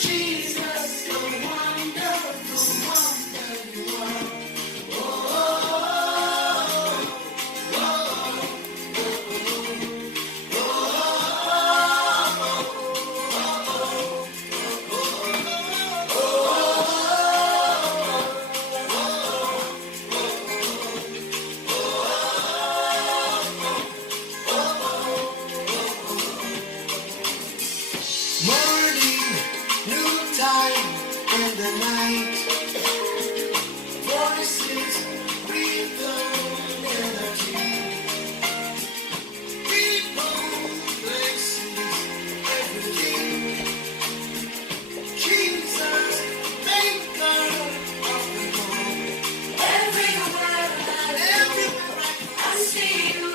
Jesus, the wonderful wonder you are. Morning, noontime, and the night. Voices, rhythm, melody. People, places, everything. Jesus, maker of the world. Everywhere I see you,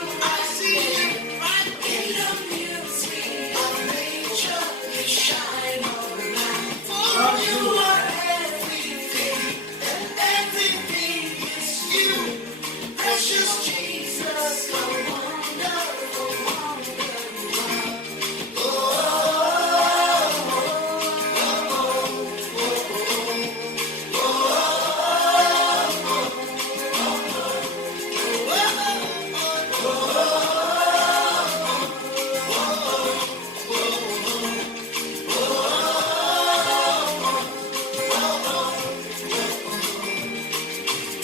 right in the music of nature. You shine all around. For you are everything, and everything is you. Precious Jesus, the wonderful wonder you are.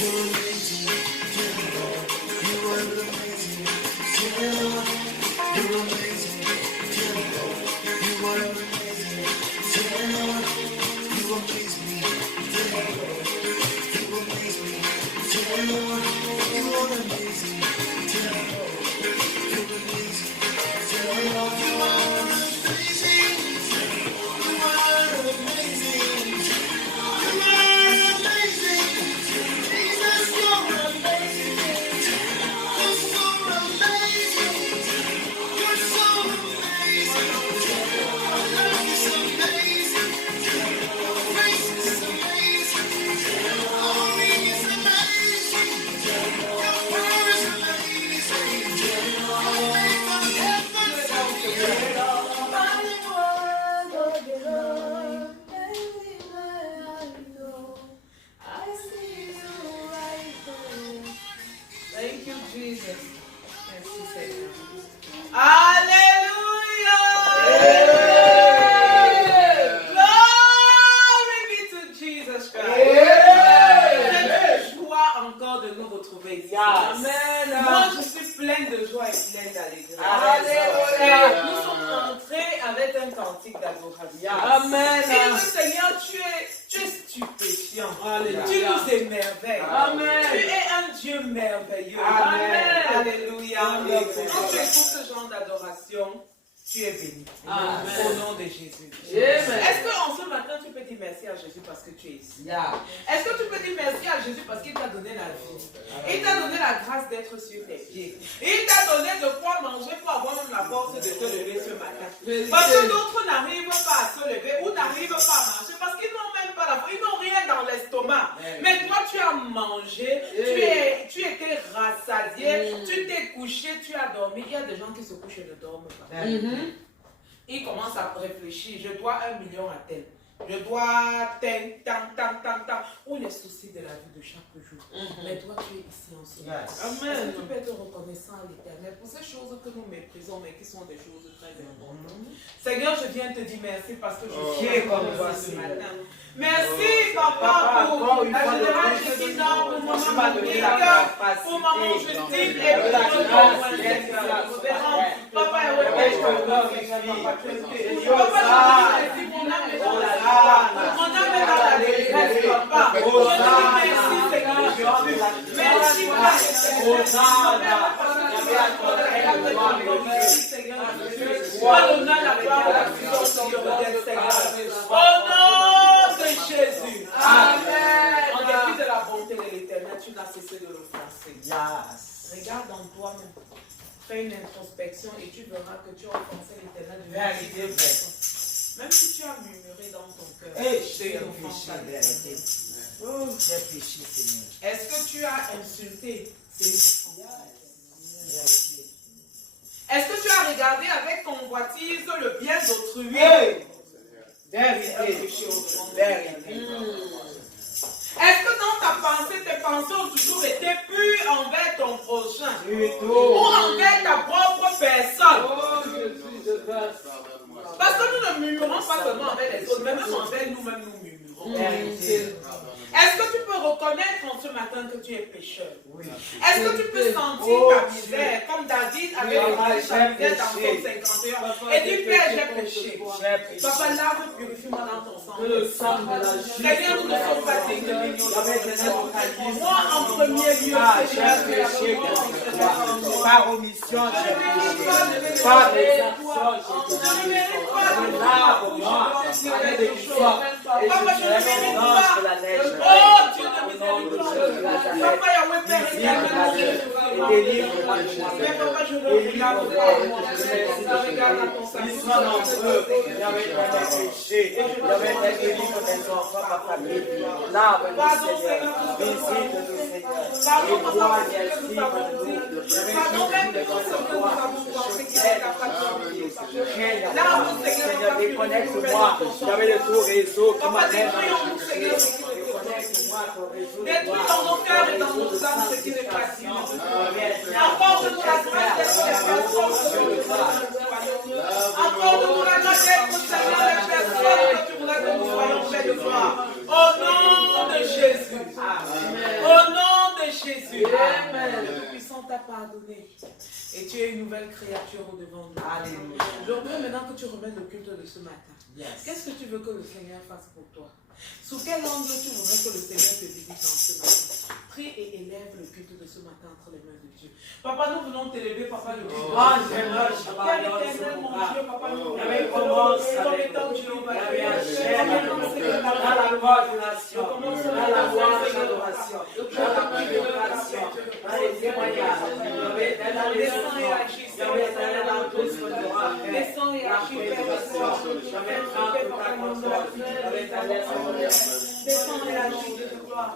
You're amazing, dear Lord. You are amazing, dear Lord. You're amazing, dear Lord. You are amazing, dear Lord. You amaze me, dear Lord. You amaze me, dear Lord. You are amazing, dear Lord. You're amazing, dear Lord. You are amazing, dear Lord. You are amazing, dear Lord. You are amazing, Jesus. You're amazing, you're so amazing, you're so amazing. Your love is amazing, your grace is amazing, your glory is amazing, your power is amazing. You make the heavens and the earth. By the word of the Lord, everywhere I go, I see you right there. Thank you, Jesus. Merci, Seigneur. Alléluia! Glory be to Jesus Christ. Quelle joie encore de nous retrouver ici. Amen. Moi, je suis pleine de joie et pleine d'allégresse. Alléluia. Nous sommes entrés avec un cantique d'adoration. Amen. Et le Seigneur, tu es stupéfiant. Alléluia. Tu nous émerveilles. Amen. Tu es un Dieu merveilleux. Amen. Alléluia. Amen. Et quand tu écoutes ce genre d'adoration, tu es béni. Amen. Au nom de Jésus. Amen. Est-ce qu'en ce matin, tu peux dire merci à Jésus parce que tu es ici? Est-ce que tu peux dire merci à Jésus parce qu'il t'a donné la vie? Il t'a donné la grâce d'être sur tes pieds. Il t'a donné de quoi manger pour avoir même la force de te lever ce matin. Parce que d'autres n'arrivent pas à se lever ou n'arrivent pas à marcher parce qu'ils n'ont même pas la force. Ils n'ont rien dans l'estomac. Mais toi, tu as mangé, tu étais rassasié, tu t'es couché, tu as dormi. Il y a des gens qui se couchent et ne dorment pas. Ils commencent à réfléchir. Je dois 1 million à tel. Je dois tant. Ou les soucis de la vie de chaque jour. Mais toi, tu es ici en ce moment. Est-ce que tu peux être reconnaissant à l'Éternel pour ces choses que nous méprisons, mais qui sont des choses très importantes. Seigneur, je viens te dire merci parce que je suis comme toi ce matin. Merci, papa, pour la générale Justine, pour maman Monique, pour maman Justine et pour le nom Seigneur. Papa, est repêche ton corps, papa, tu es Dieu. Papa, je te dis, mon âme est dans la joie, mon âme est dans la détresse, papa. Je te dis merci, Seigneur Jésus. Merci, Père. Au nom de la gloire, la puissance, Seigneur. Au nom de Jésus. Amen. En dépit de la bonté de l'Éternel, tu n'as cessé de l'offenser. Regarde en toi-même. Fais une introspection et tu verras que tu as offensé l'Éternel de vérité. Même si tu as murmuré dans ton cœur, c'est une offense à l'Éternel. Est-ce que tu as insulté? C'est une offense. Est-ce que tu as regardé avec convoitise le bien d'autrui? Est-ce que dans ta pensée, tes pensées ont toujours été pures envers ton prochain ou envers ta propre personne? Parce que nous ne murmurons pas seulement envers les autres, mais même envers nous-mêmes, nous murmurons. Est-ce que tu peux reconnaître en ce matin que tu es pécheur? Est-ce que tu peux sentir ta misère, comme David avait rempli sa misère dans Psaume 51 et dit, Père, j'ai péché. Papa, lave, purifie-moi dans ton sang. Seigneur, nous ne sommes pas dignes de l'ignorance. Moi, en premier lieu, j'ai péché. Par omission, j'ai péché. Par mes actions, j'ai péché. Lave-moi avec des histoires. Et je te lance de la neige. Oh Dieu de miséricorde, Papa Yahweh Père éternel, et délivre moi. mais Papa je le regarde Ils sont nombreux. J'avais des péchés. J'avais des délivres mes enfants, ma famille. Lave-nous, Seigneur. Visite-nous, Seigneur. Et toi, estime de nous. Seigneur, déconnecte-moi. J'avais le tout réseau qui m'amène à la détruis dans nos cœurs et dans nos âmes ce qui n'est pas digne. Apporte-nous la grâce d'être les personnes. Apporte-nous la grâce d'être, Seigneur, les personnes que tu voudrais que nous soyons faits de gloire. Au nom de Jésus. Au nom de Jésus. Amen. Le Tout-Puissant t'a pardonné. Et tu es une nouvelle créature au devant de nous. Alléluia. Je veux maintenant que tu remettes le culte de ce matin. Qu'est-ce que tu veux que le Seigneur fasse pour toi? Sous quel angle tu voudrais que le Seigneur te visite en ce matin? Prie et élève le culte de ce matin entre les mains de Dieu. Papa, nous voulons t'élever, Papa, le Dieu. Père éternel, mon Dieu, Papa, nous voulons t'élever. Ton Dieu, dans la coordination, dans la voix de l'adoration, dans la prédication, dans les témoignages, dans les descends et agis, dans la descends et agis, Père de soir, descends et agis de gloire.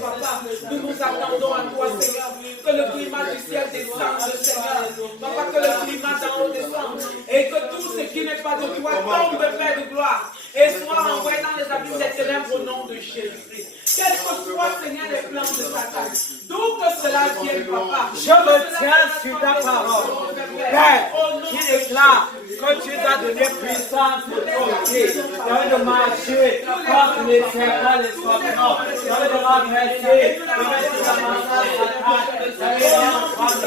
Papa, nous nous attendons à toi, Seigneur, que le climat du ciel descende, Seigneur. Papa, que le climat d'en haut descende et que tout ce qui n'est pas de toi tombe, Père de gloire, et soit envoyé dans les abysses des ténèbres au nom de Jésus-Christ. Quel que soit, Seigneur, les plans de Satan, d'où que cela vienne, Papa, je me tiens sur ta parole, Père, qui déclare que tu as donné puissance et autorité de marcher contre les serpents, les scorpions, de renverser, de mettre la massage Satan,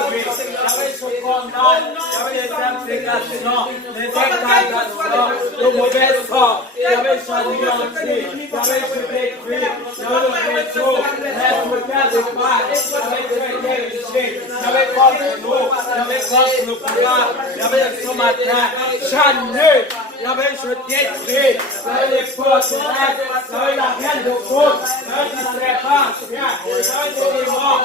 j'avais ce condamne, j'avais les implications, les incantations, le mauvais sort, j'avais choisi entier, j'avais ce détruit, j'avais le réseau, les terres de paix, j'avais vérifié, j'avais contre l'eau, j'avais contre le pouvoir, j'avais ce matin, j'annule, j'avais je détruis, j'avais les portes, j'avais la reine de côte, j'avais du serpent, j'avais des démons,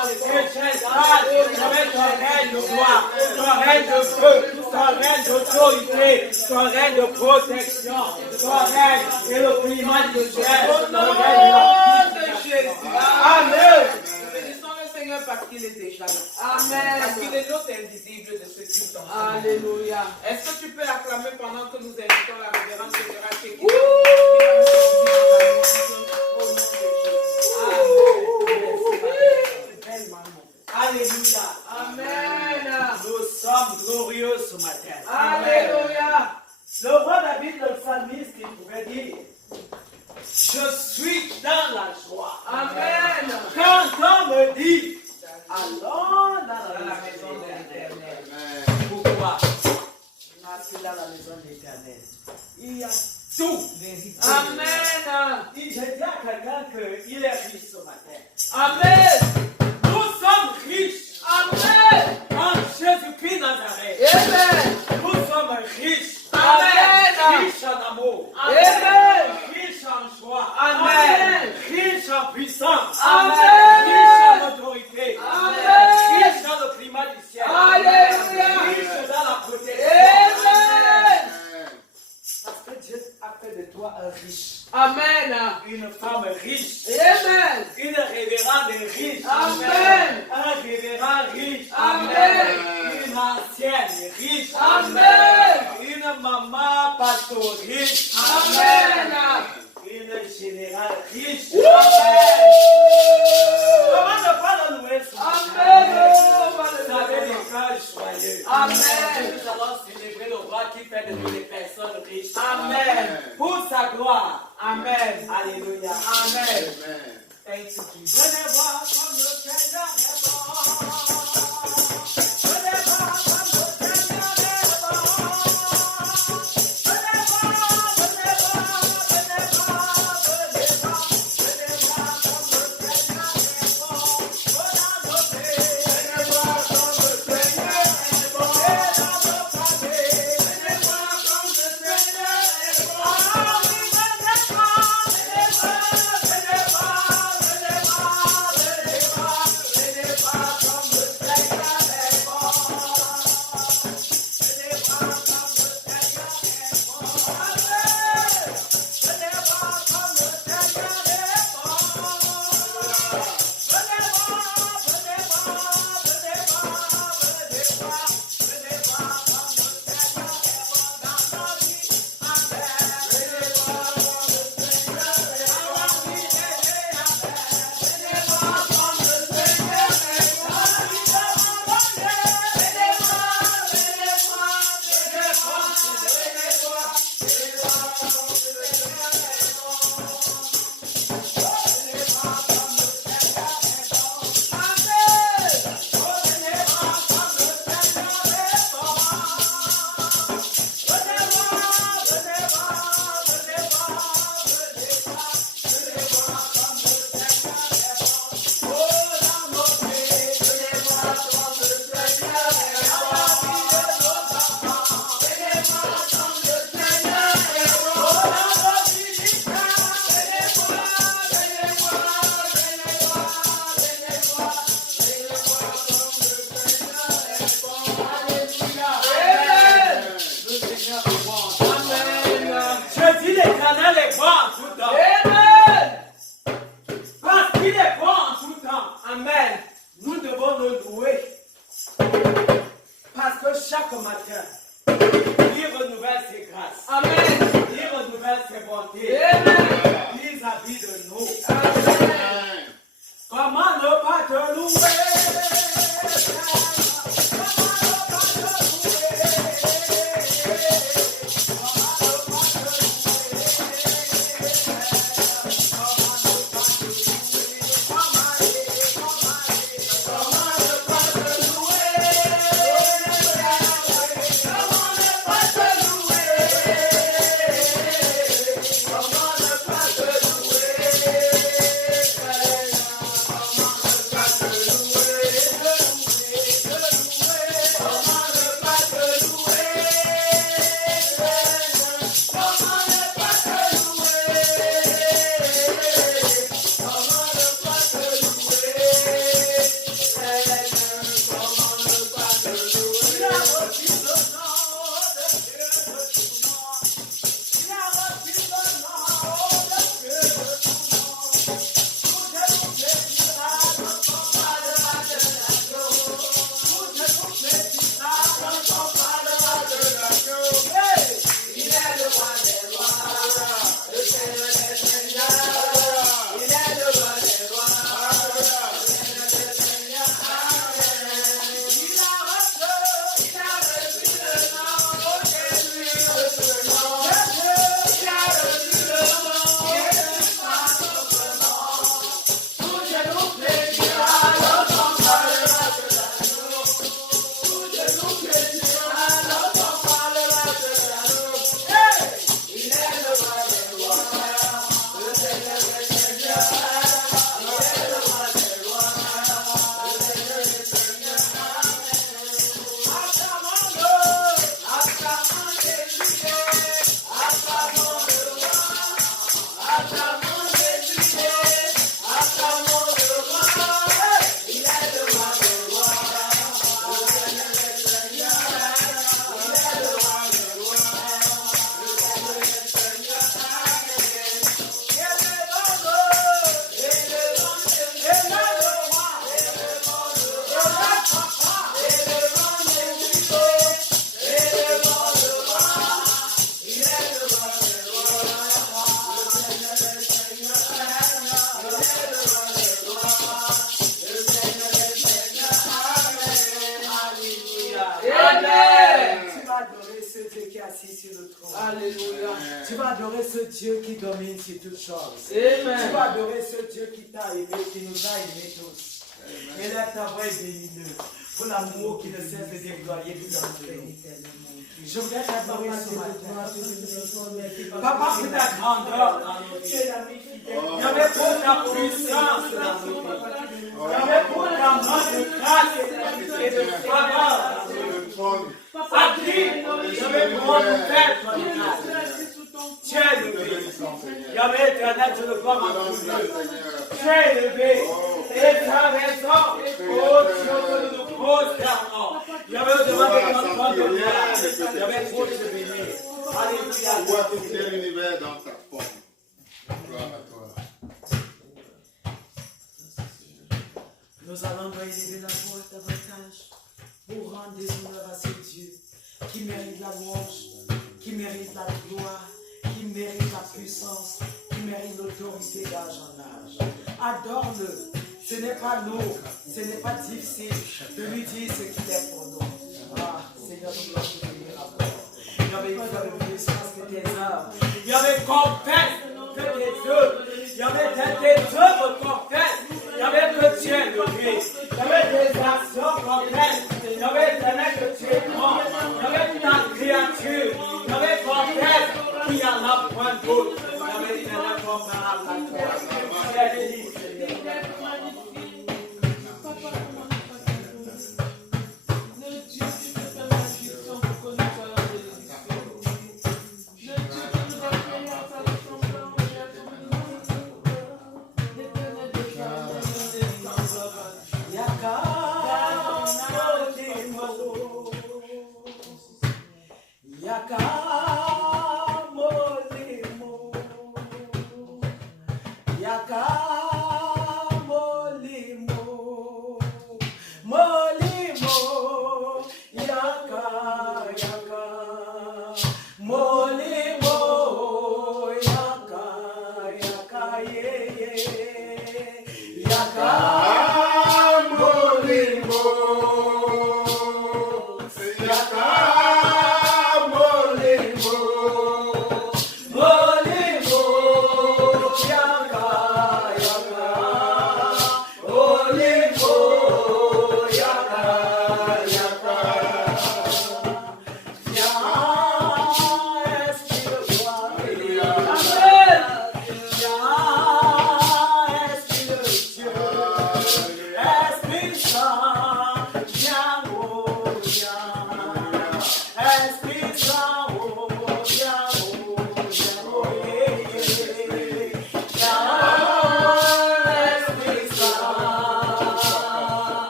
j'avais ton règne de gloire, ton règne de feu, ton règne d'autorité, ton règne de protection, ton règne et le climat du ciel, ton règne de Jésus. Amen. Bénissons le Seigneur parce qu'il est déjà là. Amen. Parce qu'il est l'hôte invisible de ce qui t'en. Alléluia. Est-ce que tu peux acclamer pendant que nous invitons la révérende générale qui Alléluia. Amen. Nous sommes glorieux ce matin. Alléluia. Le roi David, le psalmiste, il pouvait dire, je suis dans la joie. Amen. Quand on me dit, allons dans la maison de l'Éternel. Pourquoi? Parce que dans la maison de l'Éternel, il y a tout. Amen. Je dis à quelqu'un qu'il est riche ce matin. Amen. Nous sommes riches. Amen. En Jésus-Christ Nazareth. Amen. Nous sommes riches. Amen. Riches en amour. Amen. Riches en joie. Amen. Riches en puissance. Amen. Riches en autorité. Amen. Riches dans le climat du ciel. Alléluia. Riches dans la protection. Amen. Parce que Dieu a fait de toi un riche. Amen. Une femme riche. Amen. Une révérende riche. Amen. Un révérend riche. Amen. Une ancienne riche. Amen. Une une maman pastoriste. Amen. Une générale riche. Amen. Comment ne pas le louer ça? Amen. Vous avez des cœurs joyeux. Amen. Nous allons célébrer le roi qui fait de nous des personnes riches. Amen. Pour sa gloire. Amen. Alléluia. Amen. Thank you, Jesus. Venez voir comme le Seigneur est bon. Venez voir comme le Seigneur est bon. Venez voir, venez voir, venez voir, venez voir. Venez voir comme le Seigneur est bon. Venez voir comme le Seigneur est bon. Et dans nos familles, venez voir comme le Seigneur est bon. Ah oui, venez voir, venez voir, venez voir, venez voir, venez voir, venez voir comme Tu vas adorer ce Dieu qui domine sur toutes choses. Amen. Tu vas adorer ce Dieu qui t'a aimé, qui nous a aimés tous. Élève ta voix et bénis-le pour l'amour qui ne cesse de déployer tout dans notre vie. Je voudrais t'adorer ce matin. Papa, pour ta grandeur dans nos vies. Il y avait pour ta puissance dans nos vies. Il y avait pour ta main de grâce et de faveur dans nos vies. À qui je vais pouvoir nous faire ton grâce. Tu es élevé. Yahvé éternel, je le vois en tout lieu. Tu es élevé. Et tu as raison. Oh Dieu, que nous prosternons. Yahvé, nous demandons notre temps de grâce. Yahvé, pour te bénir. Alléluia. Vois tout l'univers dans ta forme. Gloire à toi. Nous allons élever la voix davantage pour rendre des honneurs à ce Dieu qui mérite la louange, qui mérite la gloire, qui mérite la puissance, qui mérite l'autorité d'âge en âge. Adore-le. Ce n'est pas lourd, ce n'est pas difficile de lui dire ce qu'il est pour nous. Ah, Seigneur, nous voulons te bénir encore. Il y avait une fois de puissance que tes œuvres. Il y avait confesse que tes œuvres. Il y avait tes œuvres confesse. Il y avait que tu es levé. Il y avait des actions confesse. Il y avait que tu es grand. Il y avait ta créature. Il y avait confesse qu'il y en a point d'autre. Il y avait une incomparable à toi. Tu es béni, Seigneur.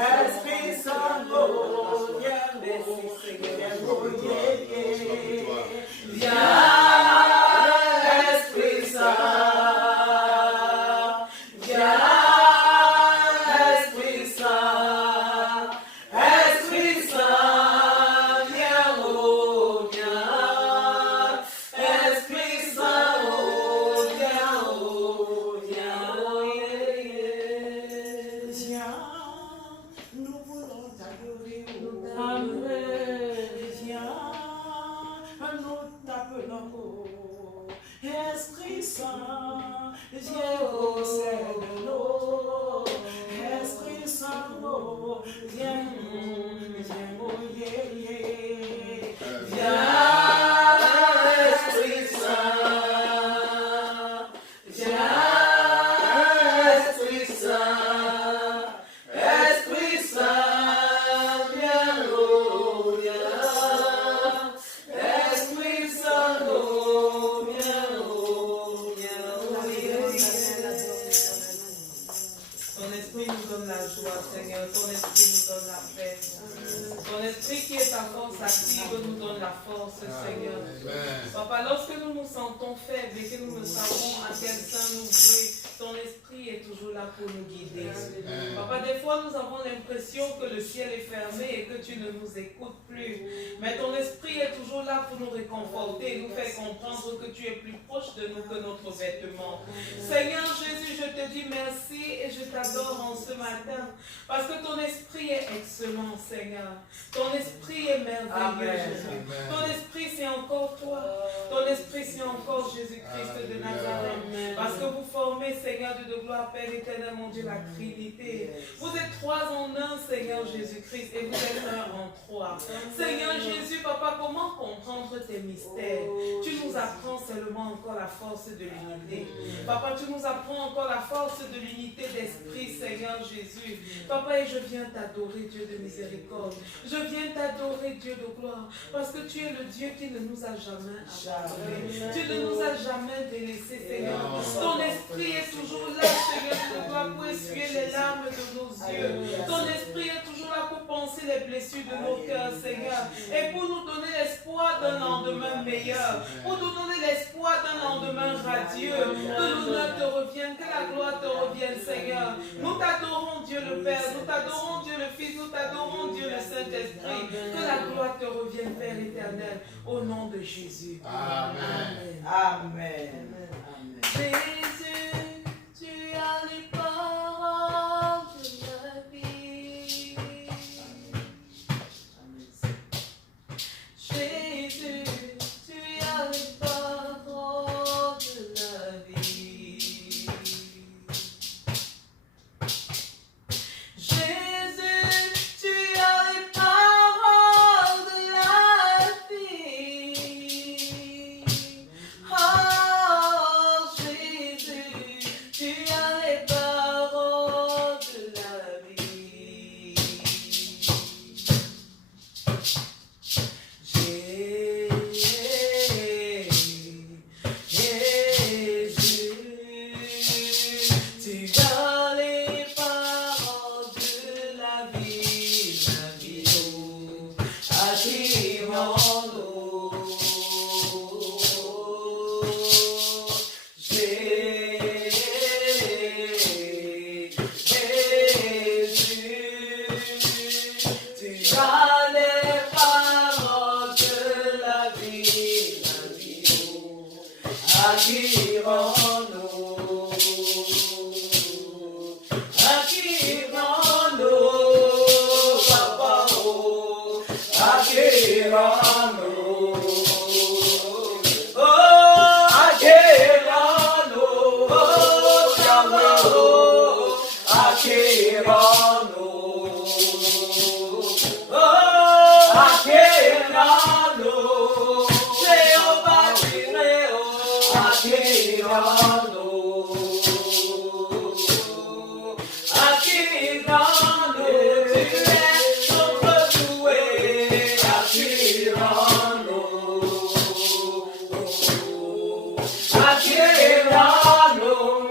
Esprit Saint, oh, viens, merci Seigneur, oh, yeah, yeah. Viens, Esprit Saint, viens, Esprit Saint, Esprit Saint, viens, oh, viens, Esprit Saint, oh, viens, oh, viens, oh, yeah, yeah. Viens, nous voulons t'adorer, oh, Amen. Viens, nous t'appelons, oh, Esprit Saint, viens, oh, Seigneur, Esprit Saint, oh, viens, oh, yeah, yeah. Viens, Esprit Saint, viens, Esprit Saint, Esprit Saint, viens, oh, viens, Esprit Saint, oh, viens, oh, viens, oh, yeah, yeah. Ton esprit nous donne la joie, Seigneur. Ton esprit nous donne la paix. Ton esprit qui est ta force active nous donne la force, Seigneur. Papa, lorsque nous nous sentons faibles et que nous ne savons à quel sein nous vouer, ton esprit est toujours là pour nous guider. Papa, des fois nous avons l'impression que le ciel est fermé et que tu ne nous écoutes plus. Mais ton esprit est toujours là pour nous réconforter, nous faire comprendre que tu es plus proche de nous que notre vêtement. Seigneur Jésus, je te dis merci et je t'adore en ce matin parce que ton esprit est excellent, Seigneur. Ton esprit est merveilleux, Jésus. Ton esprit, c'est encore toi. Ton esprit, c'est encore Jésus-Christ de Nazareth. Parce que vous formez, Seigneur, de gloire, Père éternel, mon Dieu, la Trinité. Vous êtes trois en un, Seigneur Jésus-Christ, et vous êtes un en trois. Seigneur Jésus, Papa, comment comprendre tes mystères? Tu nous apprends seulement encore la force de l'unité. Papa, tu nous apprends encore la force de l'unité d'esprit, Seigneur Jésus. Papa, et je viens t'adorer, Dieu de miséricorde. Je viens t'adorer, Dieu de gloire, parce que tu es le Dieu qui ne nous a jamais abandonnés. Tu ne nous as jamais délaissés, Seigneur. Ton esprit est toujours là, Seigneur, de gloire, pour essuyer les larmes de nos yeux. Ton esprit est toujours là pour penser les blessures de nos cœurs, Seigneur, et pour nous donner l'espoir d'un lendemain meilleur, pour nous donner l'espoir d'un lendemain radieux. Que l'honneur te revienne, que la gloire te revienne, Seigneur. Nous t'adorons, Dieu le Père, nous t'adorons, Dieu le Fils, nous t'adorons, Dieu le Saint-Esprit. Que la gloire te revienne, Père éternel, au nom de Jésus. Amen. Amen. Amen. Jésus, tu as les paroles de la vie. Jésus, tu as les paroles de la vie. Jésus, tu as les paroles de la vie. Oh Jésus, tu as les paroles de la vie. Jésus, tu as les paroles de la vie, activons-nous. Tu as les paroles de la vie, activons-nous. Activons-nous, Papa, oh, activons-nous. Oh, activons-nous, oh, Yahweh, oh, activons-nous. Oh, activons-nous, Jéhovah Jireh, oh, activons-nous. Activons-nous, tu es notre doué, activons-nous. Activons-nous,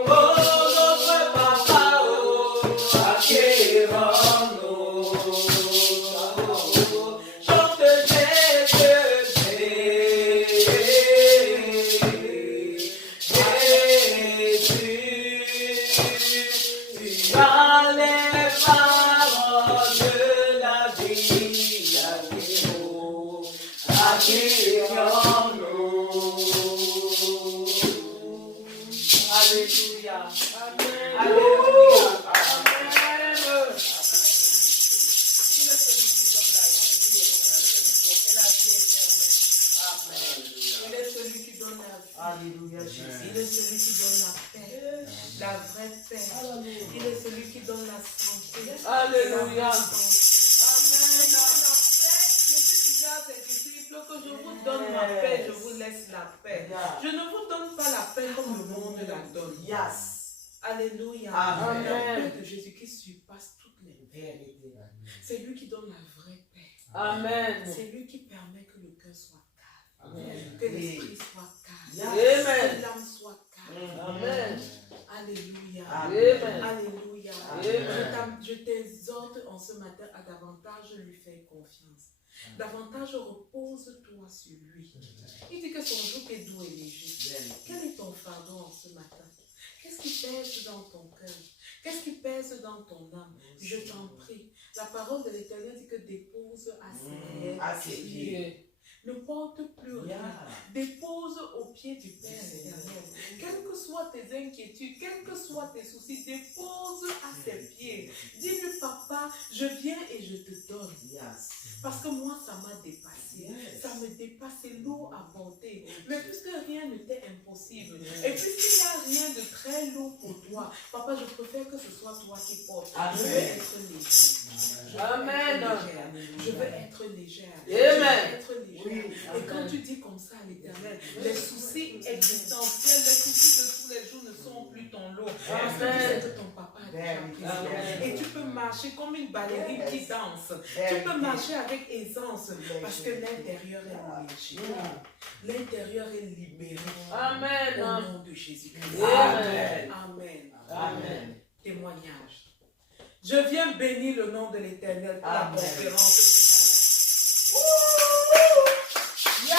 oh, notre Alléluia. Amen. Alléluia. Amen. Il est celui qui donne la vie et la vie éternelle. Amen. Il est celui qui donne la vie. Alléluia, Jésus. Il est celui qui donne la paix, la vraie paix. Il est celui qui donne la santé. Alléluia. Amen. La paix, Jésus disait à ses disciples que je vous donne ma paix, je vous laisse la paix. Je ne vous donne pas la paix comme le monde la donne. Yes. Alléluia. Amen. La paix de Jésus-Christ surpasse toutes les vérités. C'est lui qui donne la vraie paix. Amen. C'est lui qui permet que le cœur soit calme. Amen. Que l'esprit soit calme. Amen. Que l'âme soit calme. Amen. Alléluia. Amen. Alléluia. Amen. Je t'exhorte en ce matin à davantage lui faire confiance. Davantage repose-toi sur lui. Il dit que son joug est doux et léger. Quel est ton fardeau en ce matin? Qu'est-ce qui pèse dans ton cœur? Qu'est-ce qui pèse dans ton âme? Je t'en prie. La parole de l'Éternel dit que dépose à ses pieds. Ne porte plus rien. Dépose au pied du Père éternel. Quelles que soient tes inquiétudes, quels que soient tes soucis, dépose à ses pieds. Dis-lui, papa, je viens et je te donne. Parce que moi, ça m'a dépassé. Ça me dépasse, c'est lourd à porter. Mais puisque rien ne t'est impossible, et puisqu'il n'y a rien de très lourd pour toi, papa, je préfère que ce soit toi qui portes. Je veux être légère. Amen. Je veux être légère. Amen. Être légère. Et quand tu dis comme ça à l'Éternel, les soucis existentiels, les soucis de tous les jours ne sont plus ton lot. Parce que tu sais que ton papa a déjà pris. Et tu peux marcher comme une ballerine qui danse. Tu peux marcher avec aisance parce que l'intérieur est léger. L'intérieur est libéré. Amen. Au nom de Jésus-Christ. Amen. Amen. Amen. Témoignage. Je viens bénir le nom de l'Éternel pour la conférence de Yes.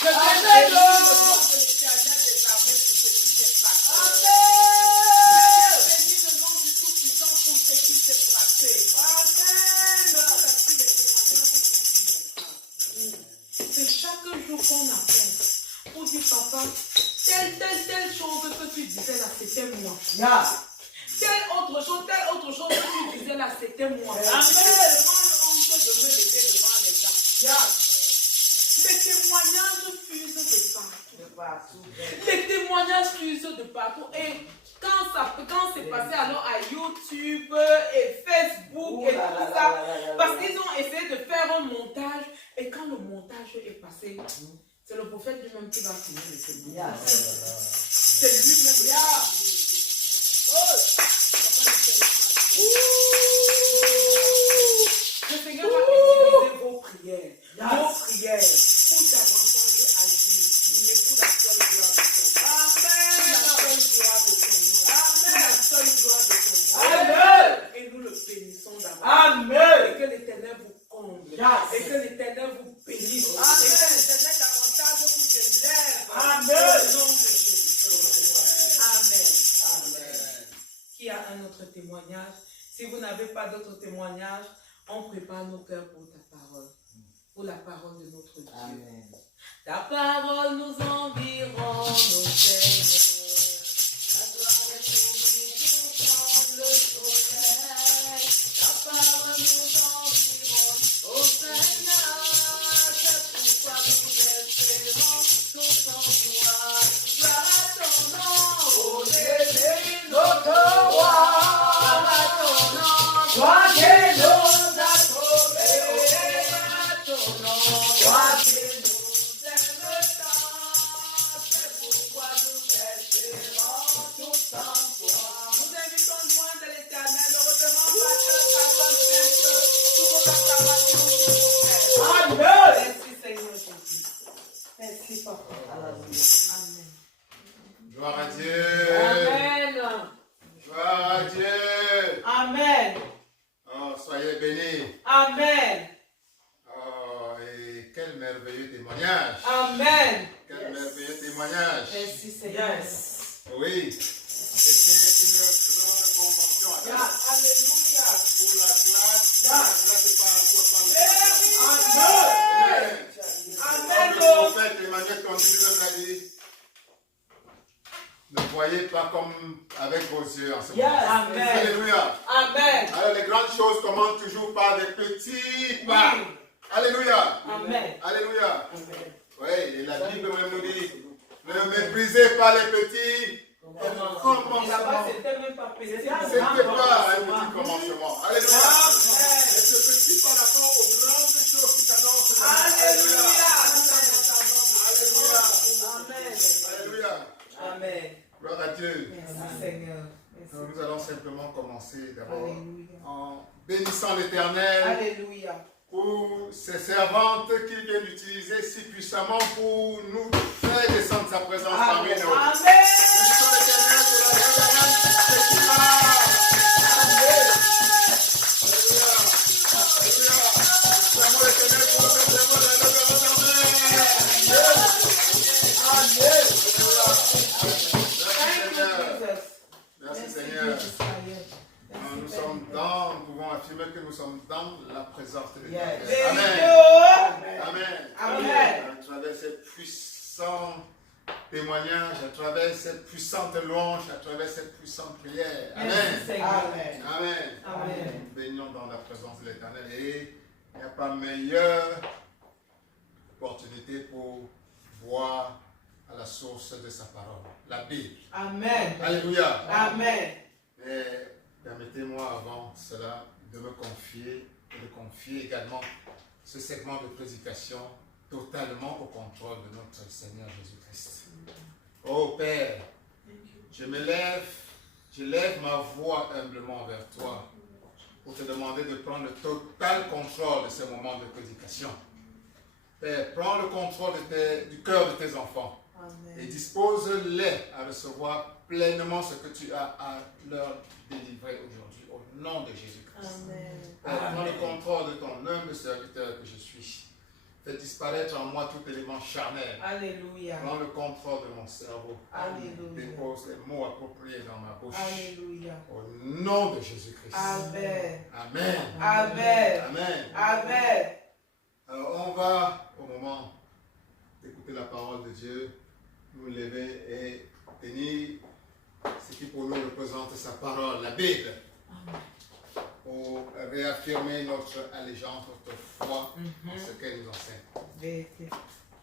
Je viens bénir le nom de l'Éternel des armées pour ce qui s'est passé. Je viens bénir le nom du Tout-Puissant pour ce qui s'est passé. C'est chaque jour qu'on appelle pour dire, papa, telle chose que tu disais là, c'était moi. Telle autre chose que tu disais là, c'était moi. Amen. Honte de me lever devant les gens. Les témoignages fusent de partout. Les témoignages fusent de partout. Et quand c'est passé alors à YouTube et Facebook et tout ça, parce qu'ils ont essayé de faire un montage. Et quand le montage est passé, c'est le prophète lui-même qui va finir le témoignage. C'est lui-même qui va finir le Le Seigneur va utiliser vos prières pour davantage agir, mais pour la seule gloire de son nom. Amen. Pour la seule gloire de son nom. Amen. Pour la seule gloire de son nom. Amen. Et nous le bénissons d'abord. Amen. Et que l'Éternel vous comble. Et que l'Éternel vous bénisse. Amen. Et que l'Éternel davantage vous élève. Amen. Au nom de Jésus. Amen. Amen. Qui a un autre témoignage? Si vous n'avez pas d'autre témoignage, on prépare nos cœurs pour ta parole, pour la parole de notre Dieu. Amen. Ta parole nous environne, nos Seigneur. Ta gloire est comme le soleil. Ta parole nous environne, ô Seigneur. C'est pourquoi nous espérons tout en toi. Gloire à ton nom, ô Jésus, notre roi. Gloire à ton nom, toi qui nous as sauvés. Gloire à ton nom, toi qui nous aimes tant. C'est pourquoi nous espérons tout en toi. Nous invitons loin de l'Éternel, le reverend Pasteur Carlos Sainte, sous vos acclamations, s'il vous plaît. Amen. Merci Seigneur Jésus. Merci Papa. Amen. Gloire à Dieu. Amen. Gloire à Dieu. Amen. Oh, soyez bénis. Amen. Oh, et quel merveilleux témoignage. Amen. Quel merveilleux témoignage. Merci Seigneur. Oui, c'était une grande convention. Alléluia. Pour la grâce, par Amen. Amen. le prophète Emmanuel continue même l'a dit. Ne voyez pas comme avec vos yeux en ce Yes. moment. Amen. Alléluia. Amen. Alors les grandes choses commencent toujours par des petits pas. Oui. Alléluia. Amen. Alléluia. Amen. Oui, et la Bible même nous dit, ne méprisez pas les petits Et là-bas, commencements. c'était même pas petit. C'était pas un petit commencement. Alléluia. Amen. Et ce petit par rapport aux grandes choses qui s'annoncent. Alléluia. Alléluia. Alléluia. Amen. Gloire à Dieu. Merci Seigneur. Merci. Nous allons simplement commencer d'abord Alléluia. en bénissant l'Éternel Alléluia. pour ces servantes qu'il vient d'utiliser si puissamment pour nous faire descendre sa présence parmi nous. Amen. Bénissons l'Éternel pour la révérence de qu'il a. Alléluia. Alléluia. Bénissons l'Éternel pour le serment de la révérence. Merci Seigneur. Nous sommes dans, nous pouvons affirmer que nous sommes dans la présence de l'Éternel. Amen. Amen. Amen. À travers ces puissants témoignages, à travers ces puissantes louanges, à travers ces puissantes prières. Amen. Amen. Amen. Amen. Nous baignons dans la présence de l'Éternel et il n'y a pas meilleure opportunité pour boire à la source de sa parole, la Bible. Amen. Alléluia. Amen. Et permettez-moi avant cela de me confier et de confier également ce segment de prédication totalement au contrôle de notre Seigneur Jésus-Christ. Oh Père, je lève ma voix humblement vers toi pour te demander de prendre le total contrôle de ce moment de prédication. Père, prends le contrôle du cœur de tes enfants et dispose-les à recevoir pleinement ce que tu as à leur délivrer aujourd'hui au nom de Jésus-Christ. Père, prends le contrôle de ton humble serviteur que je suis. Fais disparaître en moi tout élément charnel. Alléluia. Prends le contrôle de mon cerveau. Alléluia. Dépose les mots appropriés dans ma bouche. Alléluia. Au nom de Jésus-Christ. Amen. Amen. Amen. Amen. Amen. Alors on va, au moment d'écouter la parole de Dieu, nous lever et tenir ce qui pour nous représente sa parole, la Bible, pour réaffirmer notre allégeance, notre foi en ce qu'elle nous enseigne.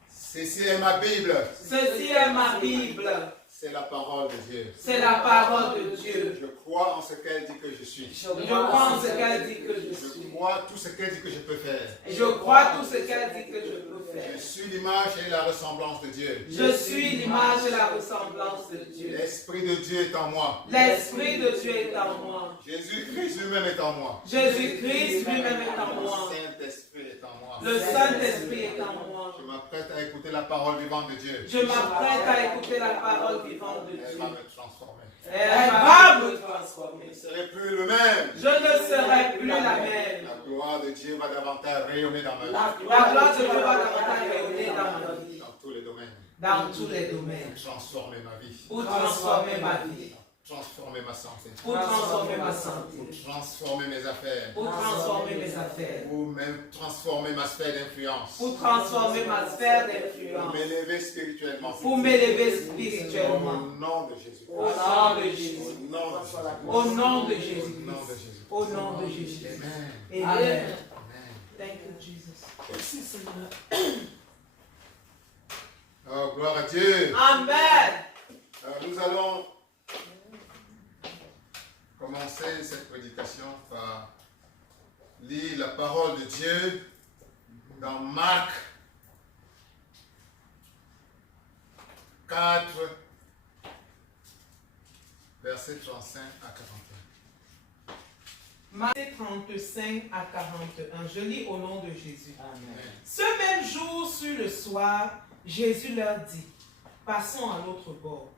Ceci est ma Bible. Ceci est ma Bible. C'est la parole de Dieu. C'est la parole de Dieu. Je crois en ce qu'elle dit que je suis. Je crois en ce qu'elle dit que je Je suis. crois tout ce qu'elle dit que je peux faire. Je crois tout ce qu'elle dit que je peux Je faire. suis l'image et la ressemblance de Dieu. Je suis l'image et la ressemblance de Dieu. L'Esprit de Dieu est en moi. L'Esprit de Dieu est en moi. Jésus-Christ lui-même est en moi. Jésus-Christ lui-même est en Le moi. Saint-Esprit est en moi. Le Saint-Esprit est en moi. Je m'apprête à écouter la parole vivante de Dieu. Je m'apprête à écouter la parole vivante de Elle Dieu. va me transformer. Elle va me transformer. Je ne serai plus le même. Je ne serai plus la même. La gloire de Dieu va davantage rayonner dans ma vie. La gloire de Dieu va davantage rayonner dans ma vie. Dans tous les domaines. Dans tous les domaines. Pour transformer ma vie. Pour transformer ma vie. Transformer ma santé. Pour transformer ma santé. Pour transformer mes affaires. Pour transformer mes affaires. Pour même transformer ma sphère d'influence. Pour transformer ma sphère Pour d'influence. m'élever spirituellement. Pour m'élever Au spirituellement. nom de Jésus. Au nom de Au Jésus. nom de Jésus. Au nom de Au Jésus. nom de Jésus. Au nom de Jésus. Amen. Amen. Amen. Thank you, Jesus. Merci Seigneur. Oh, gloire à Dieu. Amen. Alors, nous allons commencer cette prédication par lire la parole de Dieu dans Marc 4, versets 35 à 41. Matthieu 35 à 41. Je lis au nom de Jésus. Amen. Ce même jour, sur le soir, Jésus leur dit, passons à l'autre bord.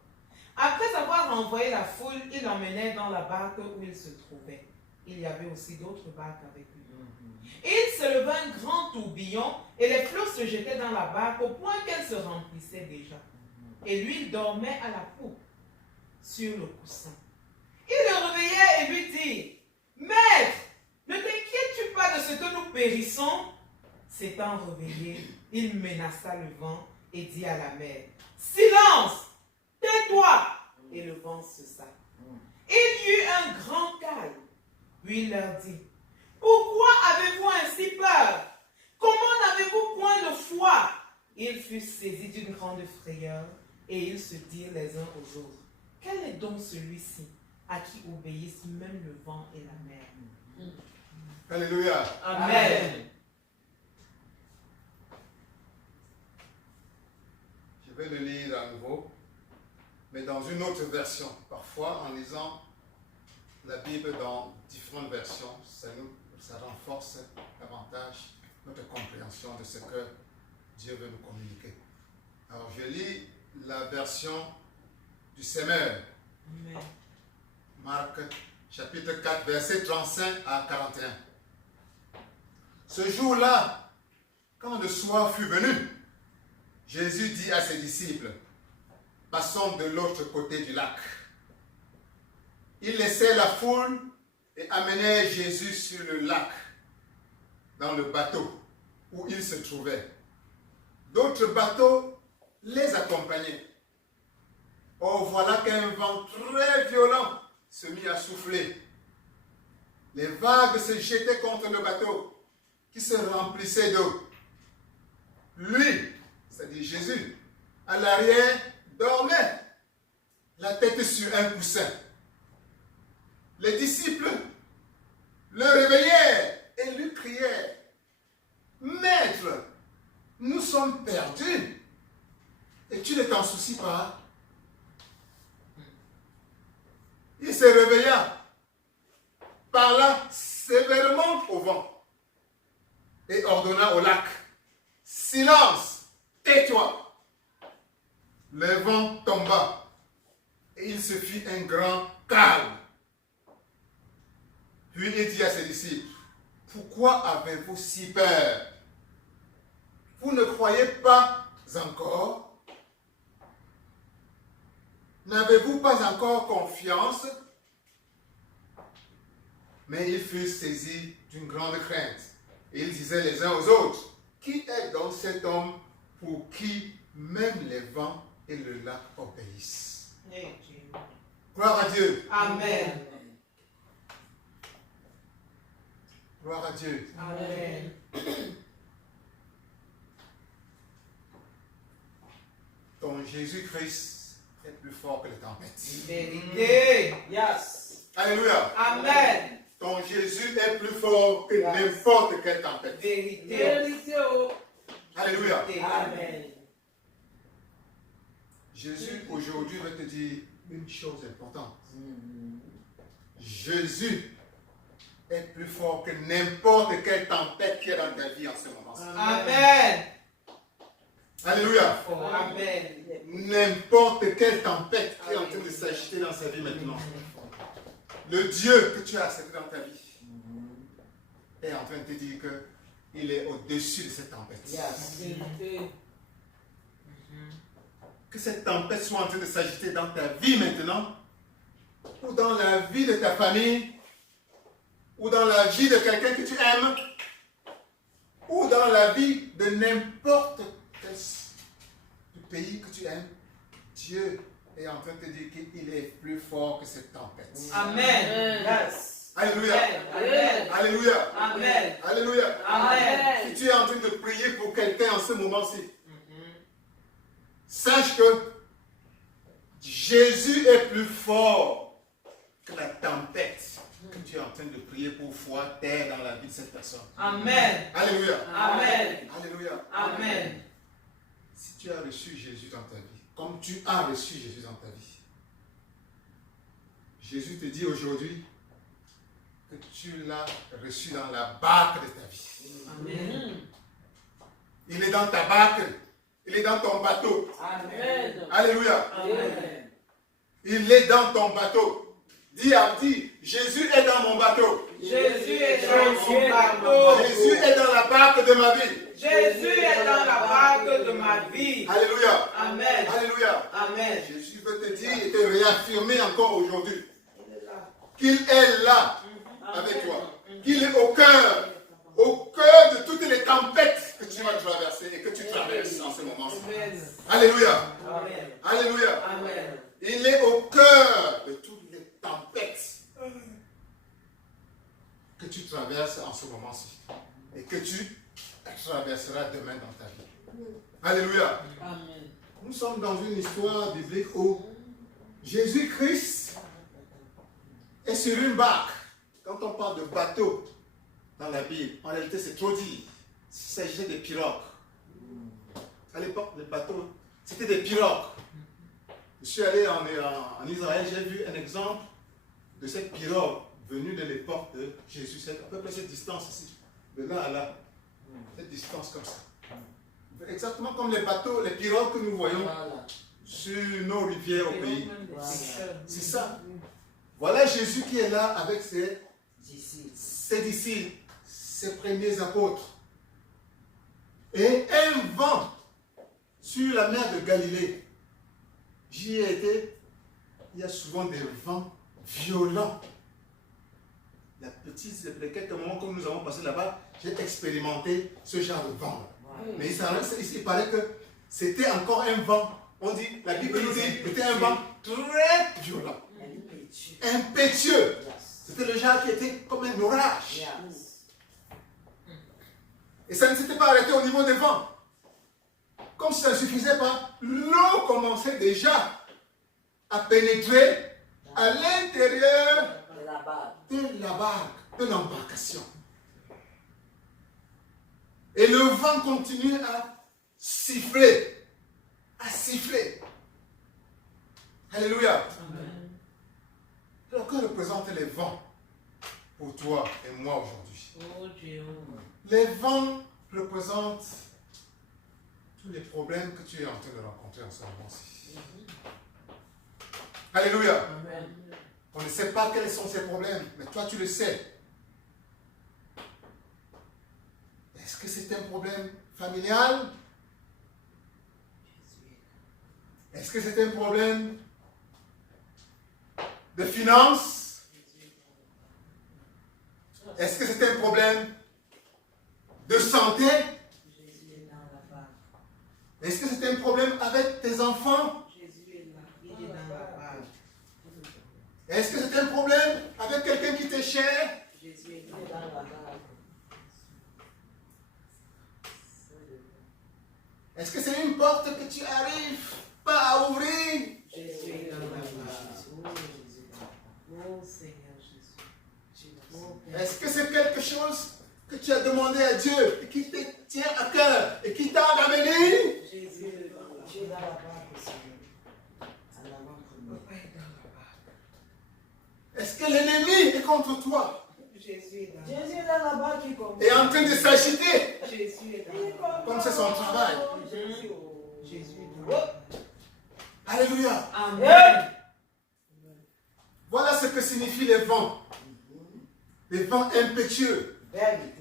Après avoir renvoyé la foule, il l'emmenait dans la barque où il se trouvait. Il y avait aussi d'autres barques avec lui. Et il se leva un grand tourbillon et les flots se jetaient dans la barque au point qu'elle se remplissait déjà. Et lui, il dormait à la poupe, sur le coussin. Il le réveillait et lui dit, Maître, ne t'inquiètes-tu pas de ce que nous périssons? S'étant réveillé, il menaça le vent et dit à la mer, Silence, tais-toi! Et le vent cessa. Puis il leur dit, pourquoi avez-vous ainsi peur? Comment n'avez-vous point de foi? Ils furent saisis d'une grande frayeur et ils se dirent les uns aux autres, quel est donc celui-ci à qui obéissent même le vent et la mer? Alléluia. Amen. Je vais le lire à nouveau, mais dans une autre version. Parfois, en lisant la Bible dans différentes versions, ça renforce davantage notre compréhension de ce que Dieu veut nous communiquer. Alors, je lis la version du Semeur. Amen. Marc chapitre 4, verset 35 à 41. Ce jour-là, quand le soir fut venu, Jésus dit à ses disciples, passons de l'autre côté du lac. Ils laissaient la foule et amenaient Jésus sur le lac, dans le bateau où il se trouvait. D'autres bateaux les accompagnaient. Or voilà qu'un vent très violent se mit à souffler. Les vagues se jetaient contre le bateau qui se remplissait d'eau. Lui, c'est-à-dire Jésus, à l'arrière, dormait, la tête sur un coussin. Les disciples le réveillèrent et lui crièrent, « Maître, nous sommes perdus, et tu ne t'en soucies pas. » Il se réveilla, parla sévèrement au vent et ordonna au lac, « Silence, tais-toi !» Le vent tomba et il se fit un grand calme. Puis il dit à ses disciples, « Pourquoi avez-vous si peur? Vous ne croyez pas encore? N'avez-vous pas encore confiance? » Mais ils furent saisis d'une grande crainte. Et ils disaient les uns aux autres, « Qui est donc cet homme pour qui même les vents et le lac obéissent? » Gloire à Dieu. Amen. Gloire à Dieu. Amen. Ton Jésus-Christ est plus fort que les tempêtes. Vérité. Yes. Alléluia. Amen. Ton Jésus est plus fort que n'importe quelle tempête. Vérité. Alléluia. Amen. Jésus aujourd'hui va te dire une chose importante. Jésus est plus fort que n'importe quelle tempête qui est dans ta vie en ce moment. Amen. Alléluia. Amen. N'importe quelle tempête qui est en train de s'agiter dans sa vie maintenant. Le Dieu que tu as accepté dans ta vie est en train de te dire qu'il est au-dessus de cette tempête. Que cette tempête soit en train de s'agiter dans ta vie maintenant, ou dans la vie de ta famille, ou dans la vie de quelqu'un que tu aimes, ou dans la vie de n'importe quel pays que tu aimes, Dieu est en train de te dire qu'il est plus fort que cette tempête. Amen. Yes. Alléluia. Amen. Alléluia. Amen. Alléluia. Amen. Si tu es en train de prier pour quelqu'un en ce moment-ci, sache que Jésus est plus fort que la tempête que tu es en train de prier pour voir terre dans la vie de cette personne. Amen. Alléluia. Amen. Alléluia. Amen. Si tu as reçu Jésus dans ta vie, comme tu as reçu Jésus dans ta vie, Jésus te dit aujourd'hui que tu l'as reçu dans la barque de ta vie. Amen. Il est dans ta barque. Il est dans ton bateau. Amen. Alléluia. Amen. Il est dans ton bateau. Dis à dit, Jésus est dans mon bateau. Jésus est dans mon bateau. Jésus est dans la barque de ma vie. Jésus est dans la barque de ma vie. Alléluia. Amen. Alléluia. Amen. Jésus veut te dire et te réaffirmer encore aujourd'hui qu'il est là avec toi. Qu'il est au cœur de toutes les tempêtes que tu vas traverser et que tu traverses en ce moment-ci. Alléluia. Amen. Alléluia. Amen. Il est au cœur de toutes les tempêtes que tu traverses en ce moment-ci et que tu traverseras demain dans ta vie. Alléluia. Amen. Nous sommes dans une histoire biblique où Jésus-Christ est sur une barque. Quand on parle de bateau dans la Bible, en réalité c'est trop dit. Il s'agissait des pirogues. À l'époque, les bateaux, c'était des pirogues. Je suis allé en Israël, j'ai vu un exemple de cette pirogue venue de l'époque de Jésus. C'est à peu près cette distance ici, de là à là. Cette distance comme ça. Exactement comme les bateaux, les pirogues que nous voyons sur nos rivières au pays. C'est ça. Voilà Jésus qui est là avec ses disciples, ses premiers apôtres. Et un vent sur la mer de Galilée. J'y ai été. Il y a souvent des vents violents. Les quelques moments que nous avons passé là-bas, j'ai expérimenté ce genre de vent. Mais il paraît que c'était encore un vent. On dit, la Bible nous dit, c'était un vent très violent. Impétueux. C'était le genre qui était comme un orage. Et ça ne s'était pas arrêté au niveau des vents. Comme ça ne suffisait pas, l'eau commençait déjà à pénétrer à l'intérieur de la barque, de l'embarcation. Et le vent continuait à siffler. À siffler. Alléluia. Amen. Alors, que représentent les vents pour toi et moi aujourd'hui? Oh Dieu. Les vents représentent tous les problèmes que tu es en train de rencontrer en ce moment-ci. Alléluia. Amen. On ne sait pas quels sont ces problèmes, mais toi tu le sais. Est-ce que c'est un problème familial? Est-ce que c'est un problème de finances? Est-ce que c'est un problème de santé? Est-ce que c'est un problème avec tes enfants? Est-ce que c'est un problème avec quelqu'un qui t'est cher? Est-ce que c'est une porte que tu n'arrives pas à ouvrir? Jésus est dans la barque. Oh Seigneur Jésus. Est-ce que c'est quelque chose que tu as demandé à Dieu et qui te tient à cœur et qui t'a amené? Jésus est dans la barque, Seigneur. En avant premier. Est-ce que l'ennemi est contre toi? Jésus est dans la barque qui commence. Et en train de s'agiter Jésus est dans la barque. comme c'est son travail. Jésus est dans la barque. Alléluia. Amen. Voilà ce que signifient les vents. Les vents impétueux.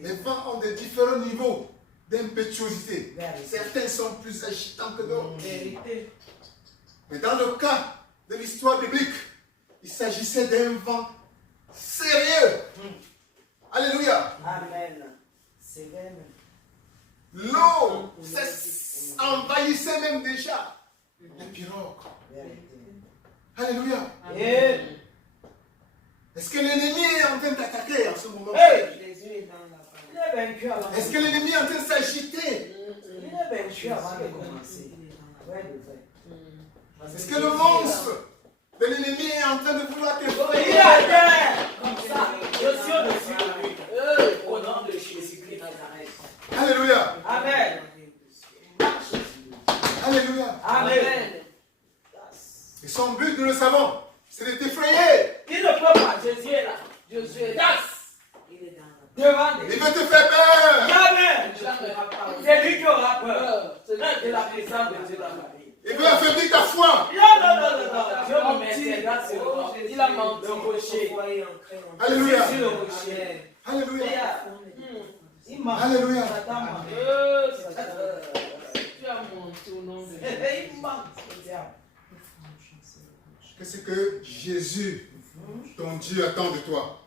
Les vents ont de différents niveaux d'impétuosité. Certains sont plus agitants que d'autres. Vérité. Mais dans le cas de l'histoire biblique, il s'agissait d'un vent sérieux. Alléluia. Amen. C'est vrai. L'eau envahissait même déjà les pirogues. Alléluia. Amen. Est-ce que l'ennemi est en train d'attaquer en ce moment? Jésus est dans la barque. Il est vaincu avant. Est-ce que l'ennemi est en train de s'agiter? Il est vaincu avant de commencer. Ouais, Est-ce que le monstre de l'ennemi est en train de vouloir te Il frapper? a terre. Comme ça. Je suis au-dessus de lui. Au nom de Jésus-Christ Nazareth. Alléluia. Amen. Alléluia. Amen. Et son but, nous le savons, c'est de t'effrayer. Il ne peut pas. Jésus est là. Jésus est là. Il est dans la barque. Il veut te faire peur. Jamais. C'est lui qui aura peur. C'est de la présence de Dieu dans ma vie. Il veut affaiblir ta foi. Non. Dieu me mettra sur le corps. Il a menti. Le rocher. Alléluia. Sur le rocher. Alléluia. Il m'a. Alléluia. Tu as menti au nom de Jésus. Il m'a. Qu'est-ce que Jésus, ton Dieu, attend de toi?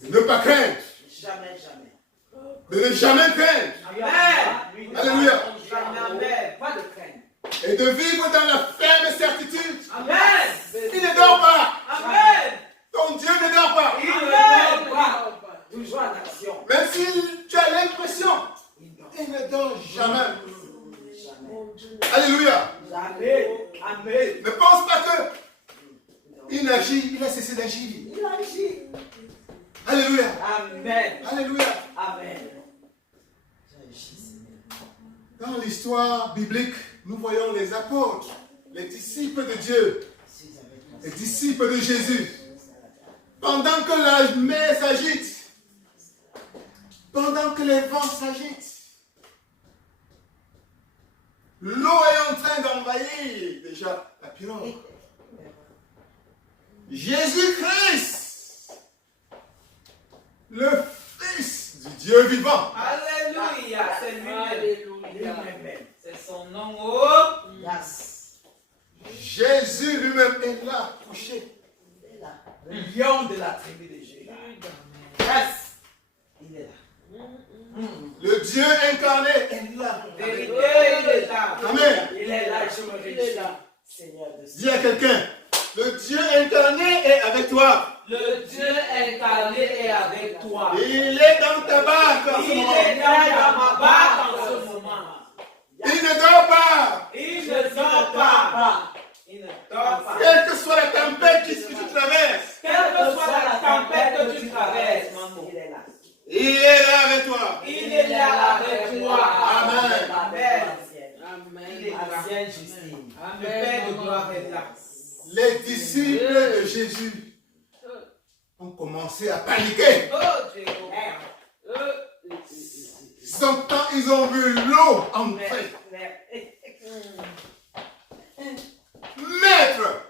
De ne pas craindre. Jamais. De ne jamais craindre. Amen. Alléluia. Jamais. Pas de crainte. Et de vivre dans la ferme certitude. Amen. Il ne dort pas. Amen. Ton Dieu ne dort pas. Il ne dort pas. agit. Il agit. Alléluia. Amen. Alléluia. Amen. J'agis, Seigneur. Dans l'histoire biblique, nous voyons les apôtres, les disciples de Dieu, les disciples de Jésus. Pendant que la mer s'agite, pendant que les vents s'agitent, l'eau est en train d'envahir déjà la pirogue. Jésus-Christ, le Fils du Dieu vivant. Alléluia. C'est lui-même. Alléluia. C'est son nom. Oh. Yes. Jésus lui-même est là, couché. Il est là. Le lion de la tribu de Juda. Yes. Il est là. Le Dieu incarné est là. Vérité, il est là. Amen. Il est là, je me réjouis. Seigneur de Dis à quelqu'un, le Dieu incarné est avec toi. Le Dieu incarné est avec toi. Il est dans ta barque en ce Il moment. est dans ma barque en ce moment. Il ne dort pas. Il ne dort pas. Il ne dort pas. Quelle que soit la tempête que tu traverses, Quelle que soit la tempête que tu traverses, Il est là. il est là avec toi. il est là avec toi. Amen. Amen. Il est là. Ancienne Justine. Le Père de gloire est là. Les disciples de Jésus ont commencé à paniquer. Oh Jéhovah. Ils ont vu l'eau entrer. Maître,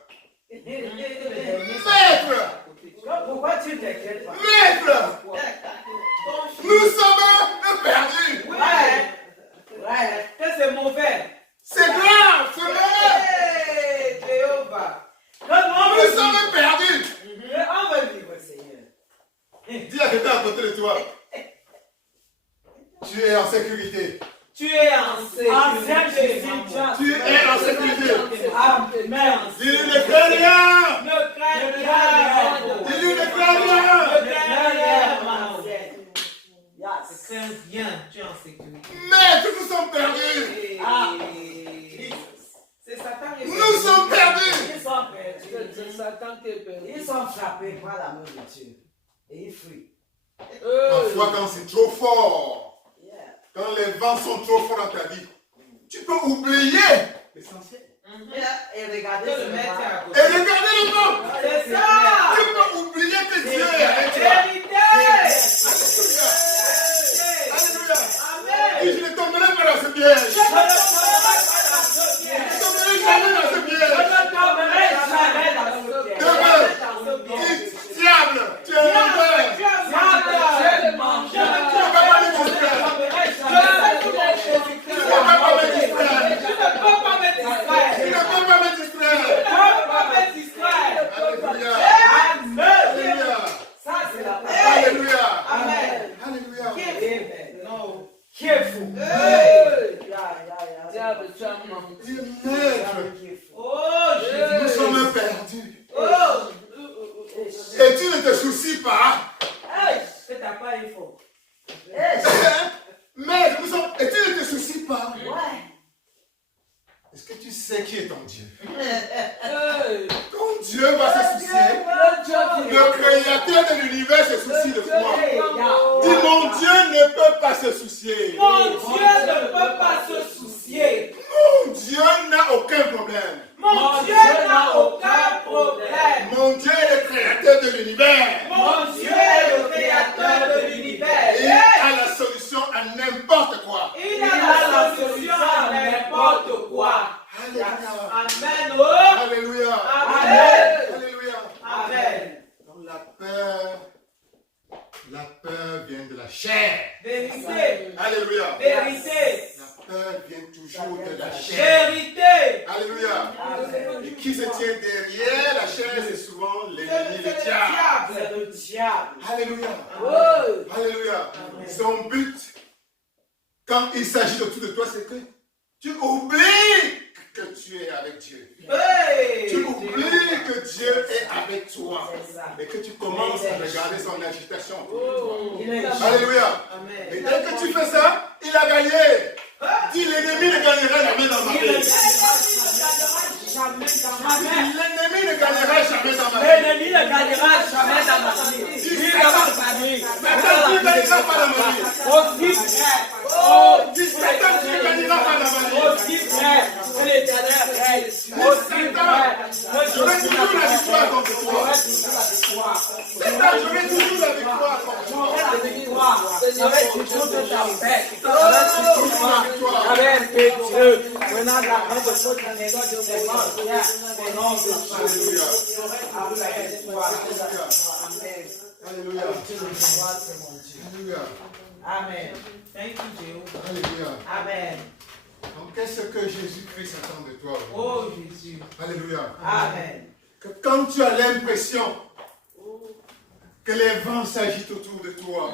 Pourquoi tu t'inquiètes pas? maître, nous sommes perdus. Ouais. Que c'est mauvais. C'est grave, c'est mauvais. Hey, Jéhovah. Nous sommes perdus. On va vivre, Seigneur. Dis à quelqu'un à côté de toi. Tu es en sécurité. Tu es en Ancienne sécurité. Justine, Tu es en sécurité. Amen. Dis-lui ne crains rien. Ne crains rien. Dis-lui ne crains rien. Ne crains rien, maman. Ne Yes. crains rien. Tu es en sécurité. Maître, nous sommes perdus. Hey. C'est Satan qui est Nous sommes perdus. Ils sont perdus. Ils sont frappés par la main de Dieu. Et ils fuient. Parfois, quand c'est trop fort, Yeah. quand les vents sont trop forts dans ta vie, tu peux oublier l'essentiel. Et regardez Que ce le maître est matin. à côté. Et regardez le vent. C'est ça. Tu peux oublier que Dieu est avec toi. Vérité. Alléluia. Amen. Et je ne tomberai pas dans ce piège. Je ne tomberai pas dans ce piège. Je ne tomberai jamais dans ce Je piège. ne tomberai jamais dans ce piège. Dis, diable, tu es un menteur. Tu as mal. Tu ne peux pas me distraire. Tu ne peux pas me distraire. Tu ne peux pas me distraire. Alléluia. Alléluia. Alléluia. Amen. Alléluia. Non. Qui est fou? Maître, Oh Jésus. nous sommes perdus. Oh. Et tu ne te soucies pas. Que t'as pas une faute. Maître, et tu ne te soucies pas. Ouais. Est-ce que tu sais qui est ton Dieu? Ton Dieu va se soucier. Le créateur de l'univers se soucie de toi. Dis, mon Dieu ne peut pas se soucier. Mon Dieu ne peut pas se soucier. Mon Dieu n'a aucun problème. Mon Dieu n'a aucun problème. Mon Dieu est le créateur de l'univers. Mon Dieu est le créateur de l'univers. Il a la solution à n'importe quoi. Il a la solution à n'importe quoi. Alléluia. Amen. Oh. Alléluia. Amen. Alléluia. Amen. Donc la peur vient de la chair. Vérité. Alléluia. Vérité. La peur vient toujours de la chair. Vérité. Alléluia. Et qui se tient derrière la chair, c'est souvent l'ennemi, C'est le diable. C'est le diable. Alléluia. Alléluia. Son but, quand il s'agit autour de toi, c'est que tu oublies que tu es avec Dieu. Hey. Tu oublies que Dieu est avec toi. C'est ça. Et que tu commences à regarder son agitation autour de toi. Il est Alléluia. Amen. Et dès que tu fais ça, il a gagné. Dis, l'ennemi ne gagnera jamais dans ma vie. L'ennemi ne gagnera jamais dans ma vie. L'ennemi ne gagnera jamais dans ma vie. L'ennemi ne gagnera jamais dans ma vie. Ni dans ma famille. Satan, tu ne gagneras pas dans ma vie. Aussi vrai. Dis, Satan, tu ne gagneras pas dans ma vie. Aussi vrai. Que l'Éternel règne. Aussi vrai. J'aurai toujours la victoire contre toi. Satan, j'aurai toujours la victoire contre toi. Avec tout de ta paix. Avec tes dieux. Venant de la grande de toute la maison de ses morts. Au nom de Jésus. Alléluia. Alléluia. Amen. Thank you, Jéhovah. Alléluia. Amen. Donc, qu'est-ce que Jésus-Christ attend de toi? Oh Jésus. Alléluia. Amen. Que quand tu as l'impression que les vents s'agitent autour de toi,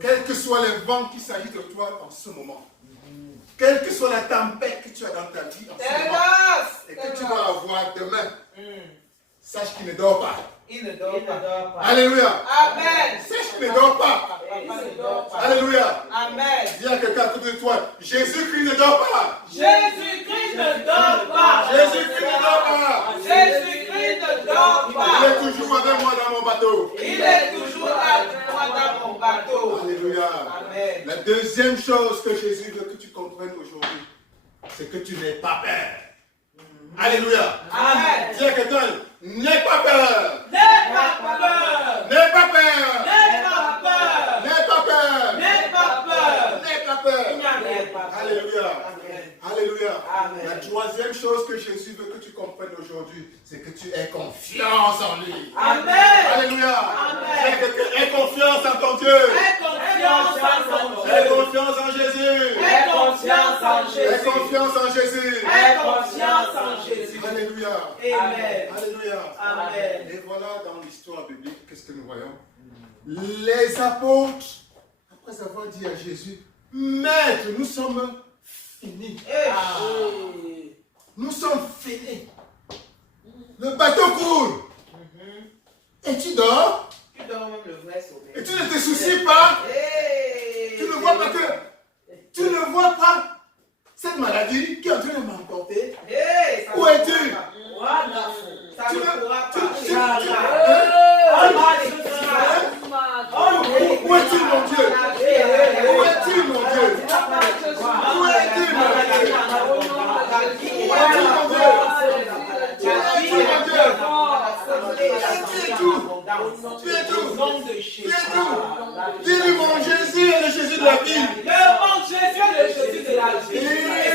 quels que soient les vents qui s'agitent de toi en ce moment, quelle que soit la tempête que tu as dans ta vie en ce moment, et que tu vas avoir demain, sache qu'il ne dort pas. Il ne dort pas. Alléluia. Amen. Sache qu'il ne dort pas. Il ne dort pas. Alléluia. Amen. Dis à quelqu'un à côté de toi, Jésus-Christ ne dort pas. Jésus-Christ ne dort pas. Jésus-Christ ne dort pas. Jésus-Christ ne dort Il pas. est toujours avec moi dans mon bateau. Il est toujours avec moi dans mon bateau. Alléluia. Amen. La deuxième chose que Jésus veut que tu comprennes aujourd'hui, c'est que tu n'aies pas peur. Alléluia. Amen. Dis à quelqu'un, n'aie pas peur. N'aie pas peur. N'aie pas peur. N'aie pas peur. N'aie pas peur. N'aie pas peur. N'aie pas peur. N'aie pas peur. Alléluia. Amen. Alléluia. Amen. La troisième chose que Jésus veut que tu comprennes aujourd'hui, c'est que tu aies confiance en lui. Amen. Alléluia. Amen. C'est que tu aies confiance en ton Dieu. Aie confiance en ton Aie Dieu. confiance en Jésus. Aie confiance en Aie Jésus. confiance en Jésus. Aie confiance en Jésus. Alléluia. Amen. Alléluia. Amen. Et voilà dans l'histoire biblique, qu'est-ce que nous voyons? Les apôtres, après avoir dit à Jésus, Maître, nous sommes finis. Nous sommes finis. Le bateau coule. Et tu dors. Tu dors même le vrai sommeil. Et tu ne te soucies pas. Tu ne vois pas que. Tu ne vois pas cette maladie qui est en train de m'emporter. Où es-tu? Ça ne pourra pas. Où es-tu, mon Dieu? Où es-tu, mon Dieu? Où es-tu, mon Dieu? Où es-tu, mon Dieu? Tu es tout. Dis-lui, mon Jésus est le Jésus de la vie. Mon Jésus est le Jésus de la vie. Et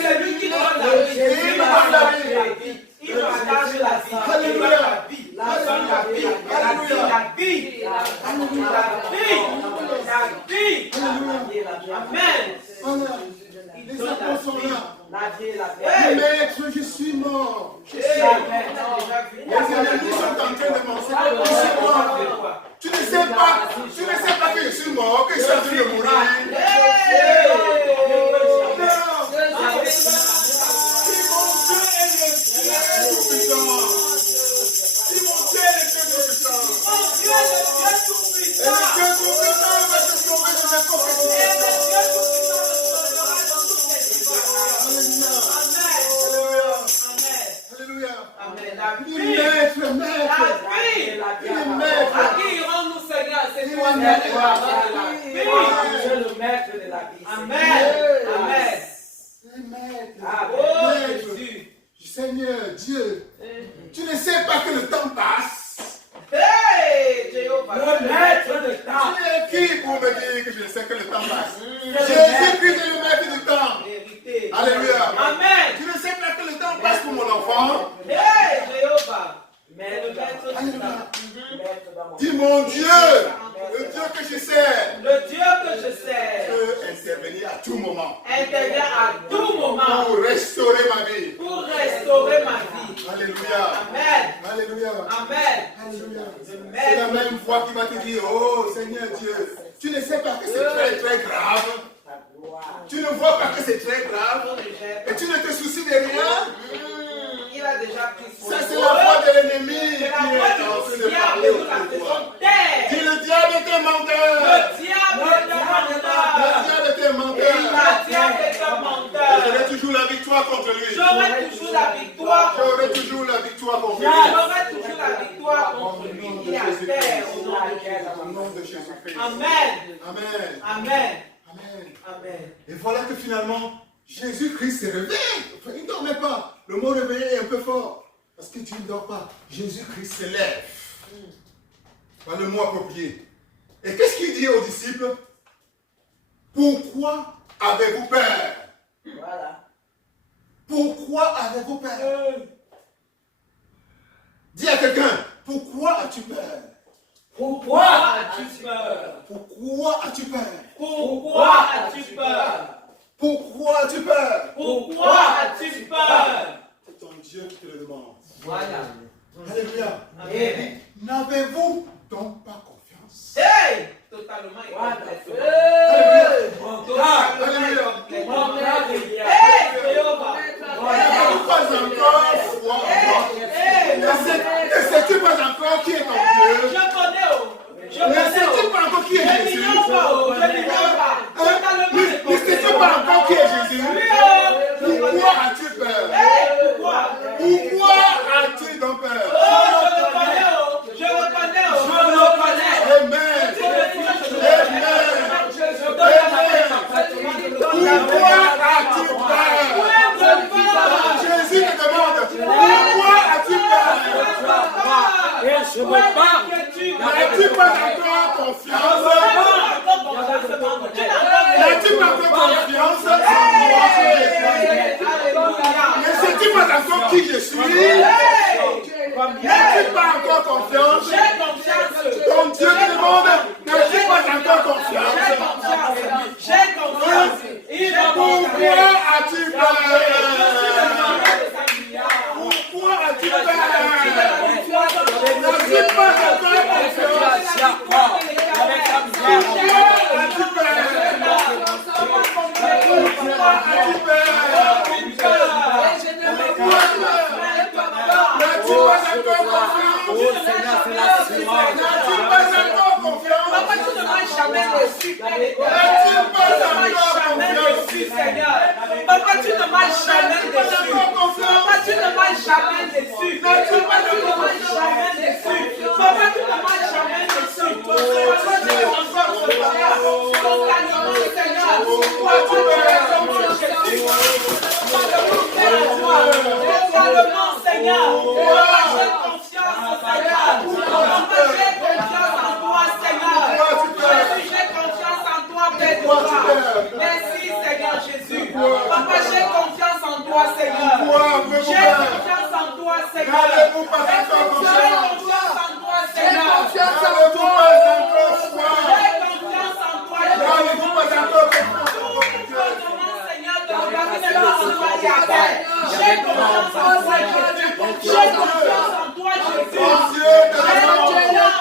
c'est lui qui donne la vie. Il donne la vie. Il partage la vie. Alléluia. La vie. La vie. La vie. Amen. Voilà. Les apôtres sont là. Hey. Maître, je suis mort. Hey. Les ennemis sont en train de penser que je suis mort. Tu ne sais pas que je suis mort, que je suis en train de mourir. Seigneur Dieu, tu ne sais pas que le temps passe. Le maître de temps. Tu es qui pour me dire que je ne sais que le temps passe? Jésus-Christ est le maître du temps. Alléluia. Amen. Tu ne sais pas que le temps passe pour mon enfant. Jéhovah. Alléluia. Dis mon Dieu, le Dieu que je sais, le Dieu que je sais peut intervenir à tout moment. Intervient à tout moment pour restaurer ma vie. Pour restaurer ma vie. Alléluia. Amen. Alléluia. Amen. Alléluia. C'est la même voix qui va te dire, oh Seigneur Dieu, tu ne sais pas que c'est très très grave. Tu ne vois pas que c'est très grave. Et tu ne te soucies de rien. Il a déjà pris son ça c'est la voix de l'ennemi qui est en train de parler autour de toi. Dis le diable est un menteur. Le diable est un menteur. Le diable est un menteur. Le diable est un menteur. Père, Christ. au nom de Jésus. Au nom de Jésus-Christ. Amen. Amen. Amen. Amen. Amen. Et voilà que finalement, Jésus-Christ s'est réveillé. Enfin, il ne dormait pas. Le mot réveillé est un peu fort. Parce que tu ne dors pas. Jésus-Christ se lève. Voilà le mot approprié. Et qu'est-ce qu'il dit aux disciples? Pourquoi avez-vous peur? Voilà. Pourquoi avez-vous peur? Dis à quelqu'un, pourquoi as-tu peur? Pourquoi as-tu peur? Pourquoi as-tu peur? Pourquoi as-tu peur? Pourquoi as-tu peur? Pourquoi as-tu peur? C'est ton Dieu qui te le demande. Voilà. Alléluia. Amen. N'avez-vous donc pas confiance? Hey! Totalement et complètement. Alléluia. Hey! Jéhovah. N'avez-vous pas encore foi en moi? Ne sais-tu pas encore qui est ton Dieu? Je connais, oh. Je Ne sais-tu connais, pas encore qui est Je Jésus? n'ignore pas, oh. Je n'ignore pas. Totalement et Ne sais-tu pas encore qui est Jésus? Pourquoi as-tu peur? Hey! Pourquoi? Pourquoi as-tu donc peur? Oh, je le connais, oh. Je le connais, oh. Je le connais. Amen. Pourquoi as-tu peur? Jésus te demande, pourquoi as-tu peur? Et je me bats. N'as-tu pas encore confiance? N'as-tu pas encore confiance en moi, Jésus? Ne sais-tu pas encore qui je suis? N'as-tu pas encore confiance? Ton Dieu te demande, n'as-tu pas encore confiance? J'ai confiance. Pourquoi as-tu peur? Pourquoi as-tu peur? N'as-tu pas encore confiance? Pourquoi as-tu peur? Pourquoi as-tu peur? N'as-tu pas encore confiance? N'as-tu pas encore confiance? Papa, tu ne m'as jamais reçu. N'as-tu pas encore confiance? Seigneur. Papa, tu ne m'as jamais reçu. Papa, tu ne m'as jamais reçu. Papa, tu ne m'as jamais reçu. Papa, tu ne m'as jamais reçu. Papa, tu es encore ce Seigneur. Totalement, Seigneur. Papa, tu es vraiment Jésus. Totalement, Seigneur. Papa, j'ai confiance au Seigneur. Papa, j'ai confiance en toi, Seigneur. Jésus, j'ai confiance en toi, Père de gloire. Merci, Seigneur Jésus. Papa, j'ai confiance en toi, Seigneur. J'ai confiance en toi, Seigneur. N'avez-vous pas J'ai encore confiance confiance? en toi, Seigneur. N'avez-vous pas encore foi? J'ai confiance en toi, N'avez-vous pas encore confiance? Seigneur, de regarder mes parents dans la terre. J'ai confiance en toi, Jésus. J'ai confiance en toi, Jésus. Mon Dieu te demande,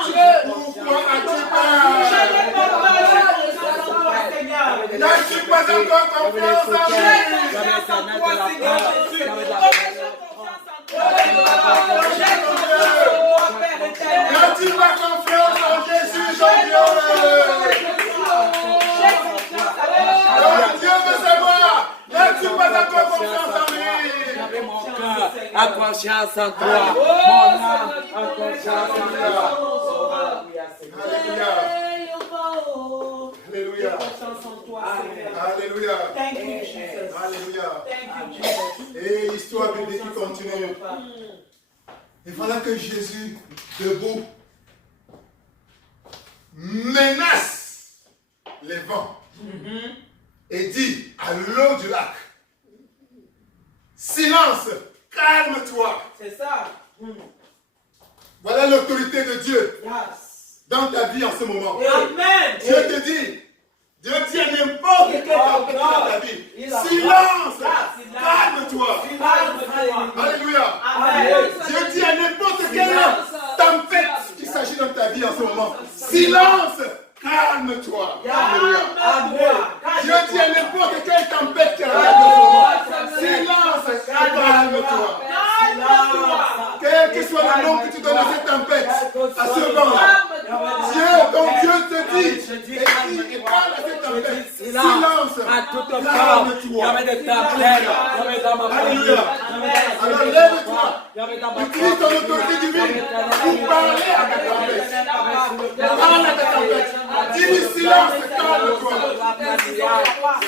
J'ai pourquoi as-tu pas peur? peur, j'ai confiance en toi, Seigneur. N'as-tu pas encore confiance en J'ai lui? confiance en toi, Seigneur Jésus. Papa, j'ai confiance en toi. J'ai confiance en toi, Père éternel. N'as-tu pas confiance en Jésus, ton Dieu? J'ai confiance en Ton toi. Dieu veut savoir, n'as-tu pas encore confiance en lui? J'avais mon cœur à confiance en toi. Mon âme a confiance en toi. Alléluia. Alléluia. Confiance en toi, Seigneur. Alléluia. Thank you, Jesus. Alléluia. Thank you, Jesus. Et l'histoire biblique qui continue. Et voilà que Jésus, debout, menace les vents et dit à l'eau du lac, silence, calme-toi. C'est ça. Voilà l'autorité de Dieu Yes. dans ta vie en ce moment. Amen. Dieu te dit, Dieu dit à n'importe quelle tempête dans ta vie, silence, calme-toi. Alléluia. Amen. Dieu dit à n'importe quelle tempête qu'il s'agit dans ta vie en ce moment, silence, calme-toi. Alléluia. Dieu dit à n'importe quelle tempête qui arrive en ce moment, silence, calme-toi. Quel que soit le nom que tu donnes à cette tempête, à ce vent-là, Dieu, ton Dieu te dit, et parle à cette tempête, silence, À toute part, il y calme-toi. avait des tempêtes, il y avait dans ma famille. Alléluia. Alors lève-toi, Utilise ton autorité divine pour parler à ta tempête. Parle à ta tempête. Dis-lui silence, calme-toi.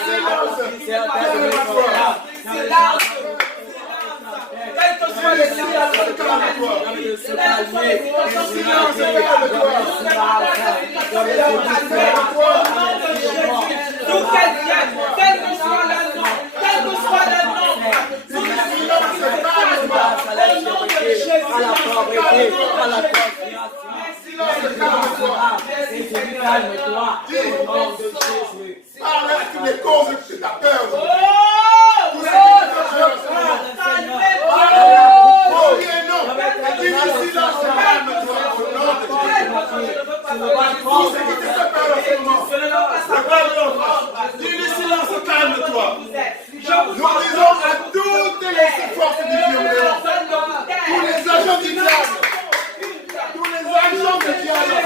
Silence, calme-toi. Quel que soit le silence, calme-toi. D'où qu'elle vienne, quel que soit le nom, quel que soit le nom, Dis-lui silence, calme-toi. au nom de Jésus, à la pauvreté, à la Silence, calme-toi. calme-toi, au nom de Jésus. Parle à toutes les causes de ta peur. oh, Tout ce qui te fait peur, Seigneur. Oh oui et non. Dis-lui silence, calme-toi au nom de Jésus. Tout ce qui te fait peur en ce moment. Dis-lui silence, calme-toi. Nous disons à toutes les forces du violent, tous les agents du diable, tous les agents du diable en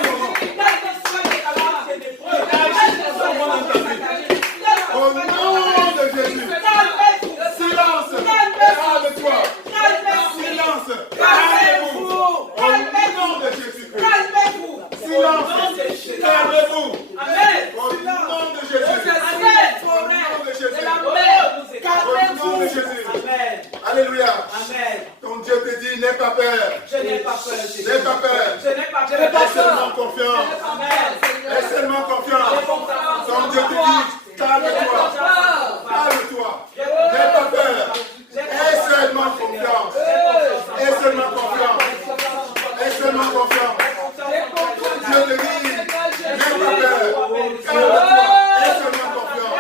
ce moment, au nom de Jésus, silence, calme-toi, silence, calmez-vous, au nom de Jésus-Christ, silence, calmez-vous, au nom de Jésus, au nom de Jésus, au nom de Jésus. Alléluia. Ton Dieu te dit, n'aie pas peur. Je n'ai pas peur. N'aie pas peur. Je n'ai pas peur. Aie seulement confiance. Aie seulement confiance. Ton Dieu te dit, calme-toi. Calme-toi. N'aie pas peur. Aie seulement confiance. Aie seulement confiance. Aie seulement confiance. Dieu te dit, n'aie pas peur. Calme-toi. Aie seulement confiance.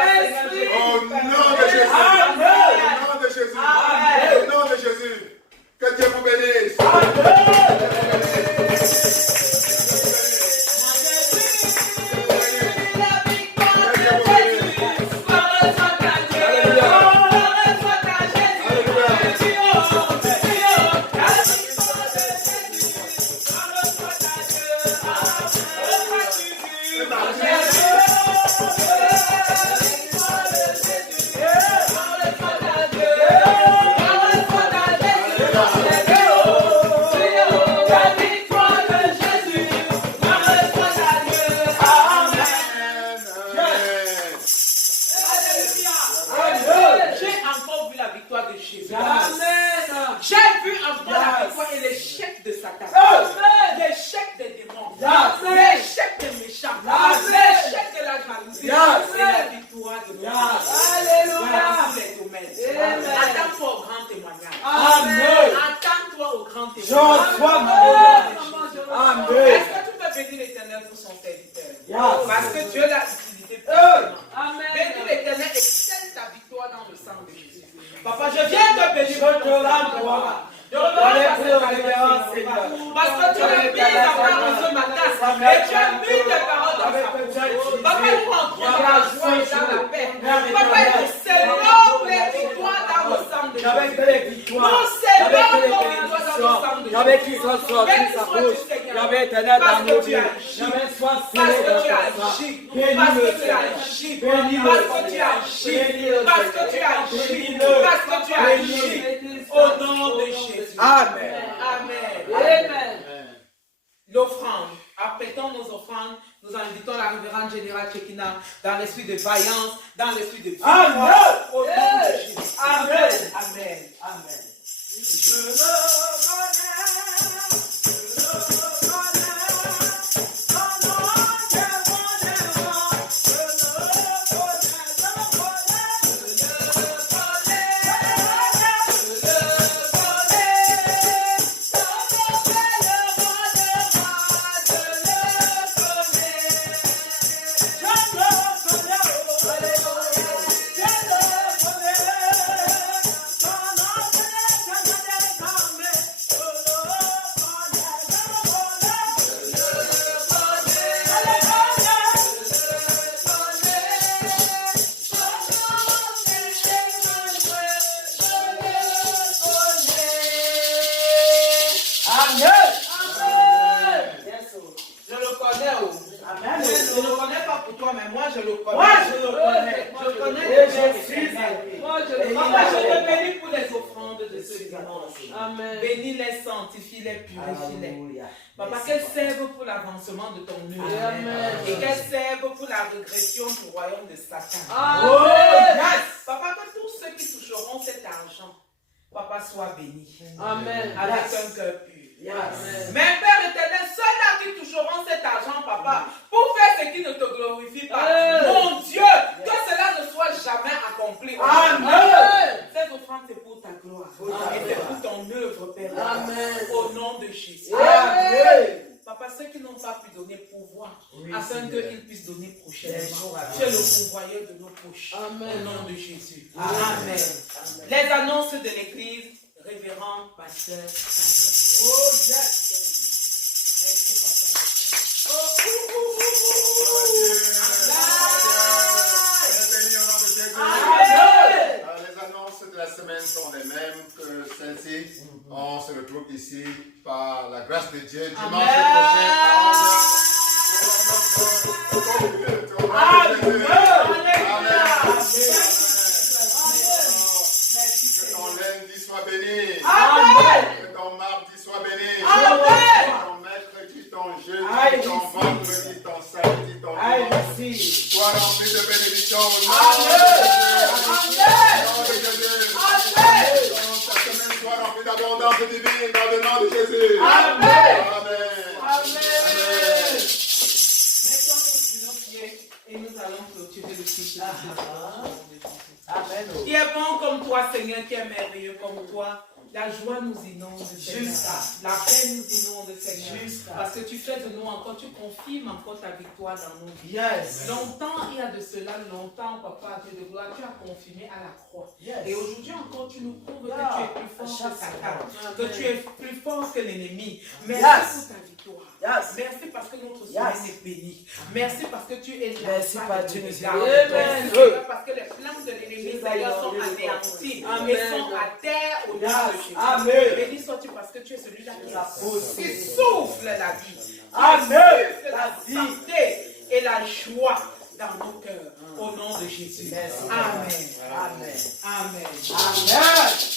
Au nom de Jésus. Au nom de Jésus. Au nom de Jésus. Que Dieu vous bénisse. Parce que Dieu l'a utilisé puissamment. Bénis l'Éternel et scelle ta victoire dans le sang de Jésus. Papa, je viens te bénir. Je te rends gloire. Parce que tu as mis ta parole ce matin et tu as mis tes paroles dans sa bouche. Papa, nous entrons dans la joie et dans la paix. Papa, nous célébrons les victoires dans le sang de Jésus. Nous célébrons les victoires dans le sang de Jésus. J'avais qui soit sorti sa bouche. J'avais éternel dans nos vies. J'avais soit parce que tu agis. Parce que tu agis. Parce que tu agis. Parce que tu agis. Parce que tu agis. Au nom de Jésus. Amen. Amen. L'offrande. Apprêtons nos offrandes. Nous invitons la révérende générale Chekina dans l'esprit de vaillance, dans l'esprit de victoire. Au nom de Jésus. Amen. Amen. Amen. Je le ce dimanche. Amen. Bénis-les, sanctifie-les, purifie-les. Alléluia. Papa, qu'elles servent pour l'avancement de ton œuvre. Amen. Et qu'elles servent pour la régression du royaume de Satan. Amen. Oh, yes. Papa, que tous ceux qui toucheront cet argent, Papa, soient bénis. Amen. Avec un cœur pur. Amen. Mais Père éternel, ceux-là qui toucheront cet argent, Papa, pour faire ce qui ne te glorifie pas, mon Dieu, que cela ne soit jamais accompli. Amen. Cette offrande, c'est pour ta gloire. Et c'est pour ton œuvre, Père. Amen. Au nom de Jésus. Amen. Papa, ceux qui n'ont pas pu donner pouvoir, afin qu'ils puissent donner prochainement. Yes. Tu es le pourvoyeur de nos poches. Amen. Au nom de Jésus. Amen. Amen. Les annonces de l'Église, révérend pasteur. Oh, yes. Merci, Amen. Les annonces de la semaine sont les mêmes que celles-ci. On se retrouve ici par la grâce de Dieu dimanche prochain à 11h. Que ton lundi soit béni. Que ton mardi soit béni. Que ton mercredi, ton jeudi, ton vendredi, ton samedi, ton dimanche soit rempli de bénédictions au nom de Jésus. Ta semaine soit remplie d'abondance divine dans le nom de Jésus. Amen. Maintenant, continuons prier et nous allons clôturer le culte. Amen. Qui est bon comme toi, Seigneur, qui est merveilleux comme toi. La joie nous inonde, Seigneur. La paix nous inonde, Seigneur. Parce que tu fais de nous encore, tu confirmes encore ta victoire dans nos vies. Yes. Longtemps, il y a de cela, longtemps, Papa, Dieu de gloire, tu as confirmé à la croix. Yes. Et aujourd'hui encore, tu nous prouves que tu es plus fort que Satan, que tu es plus fort que l'ennemi. Merci pour ta victoire. Yes. Merci parce que notre semaine est bénie. Merci parce que tu es là. Merci, Père Dieu. Merci Amen. Seigneur, parce que les plans de l'ennemi, Seigneur, sont anéantis et sont à terre au nom de Jésus. Amen. Béni sois-tu parce que tu es celui-là qui souffle la vie. Amen. La santé et la joie dans nos cœurs. Au nom de Jésus. Merci. Amen. Amen. Amen. Amen.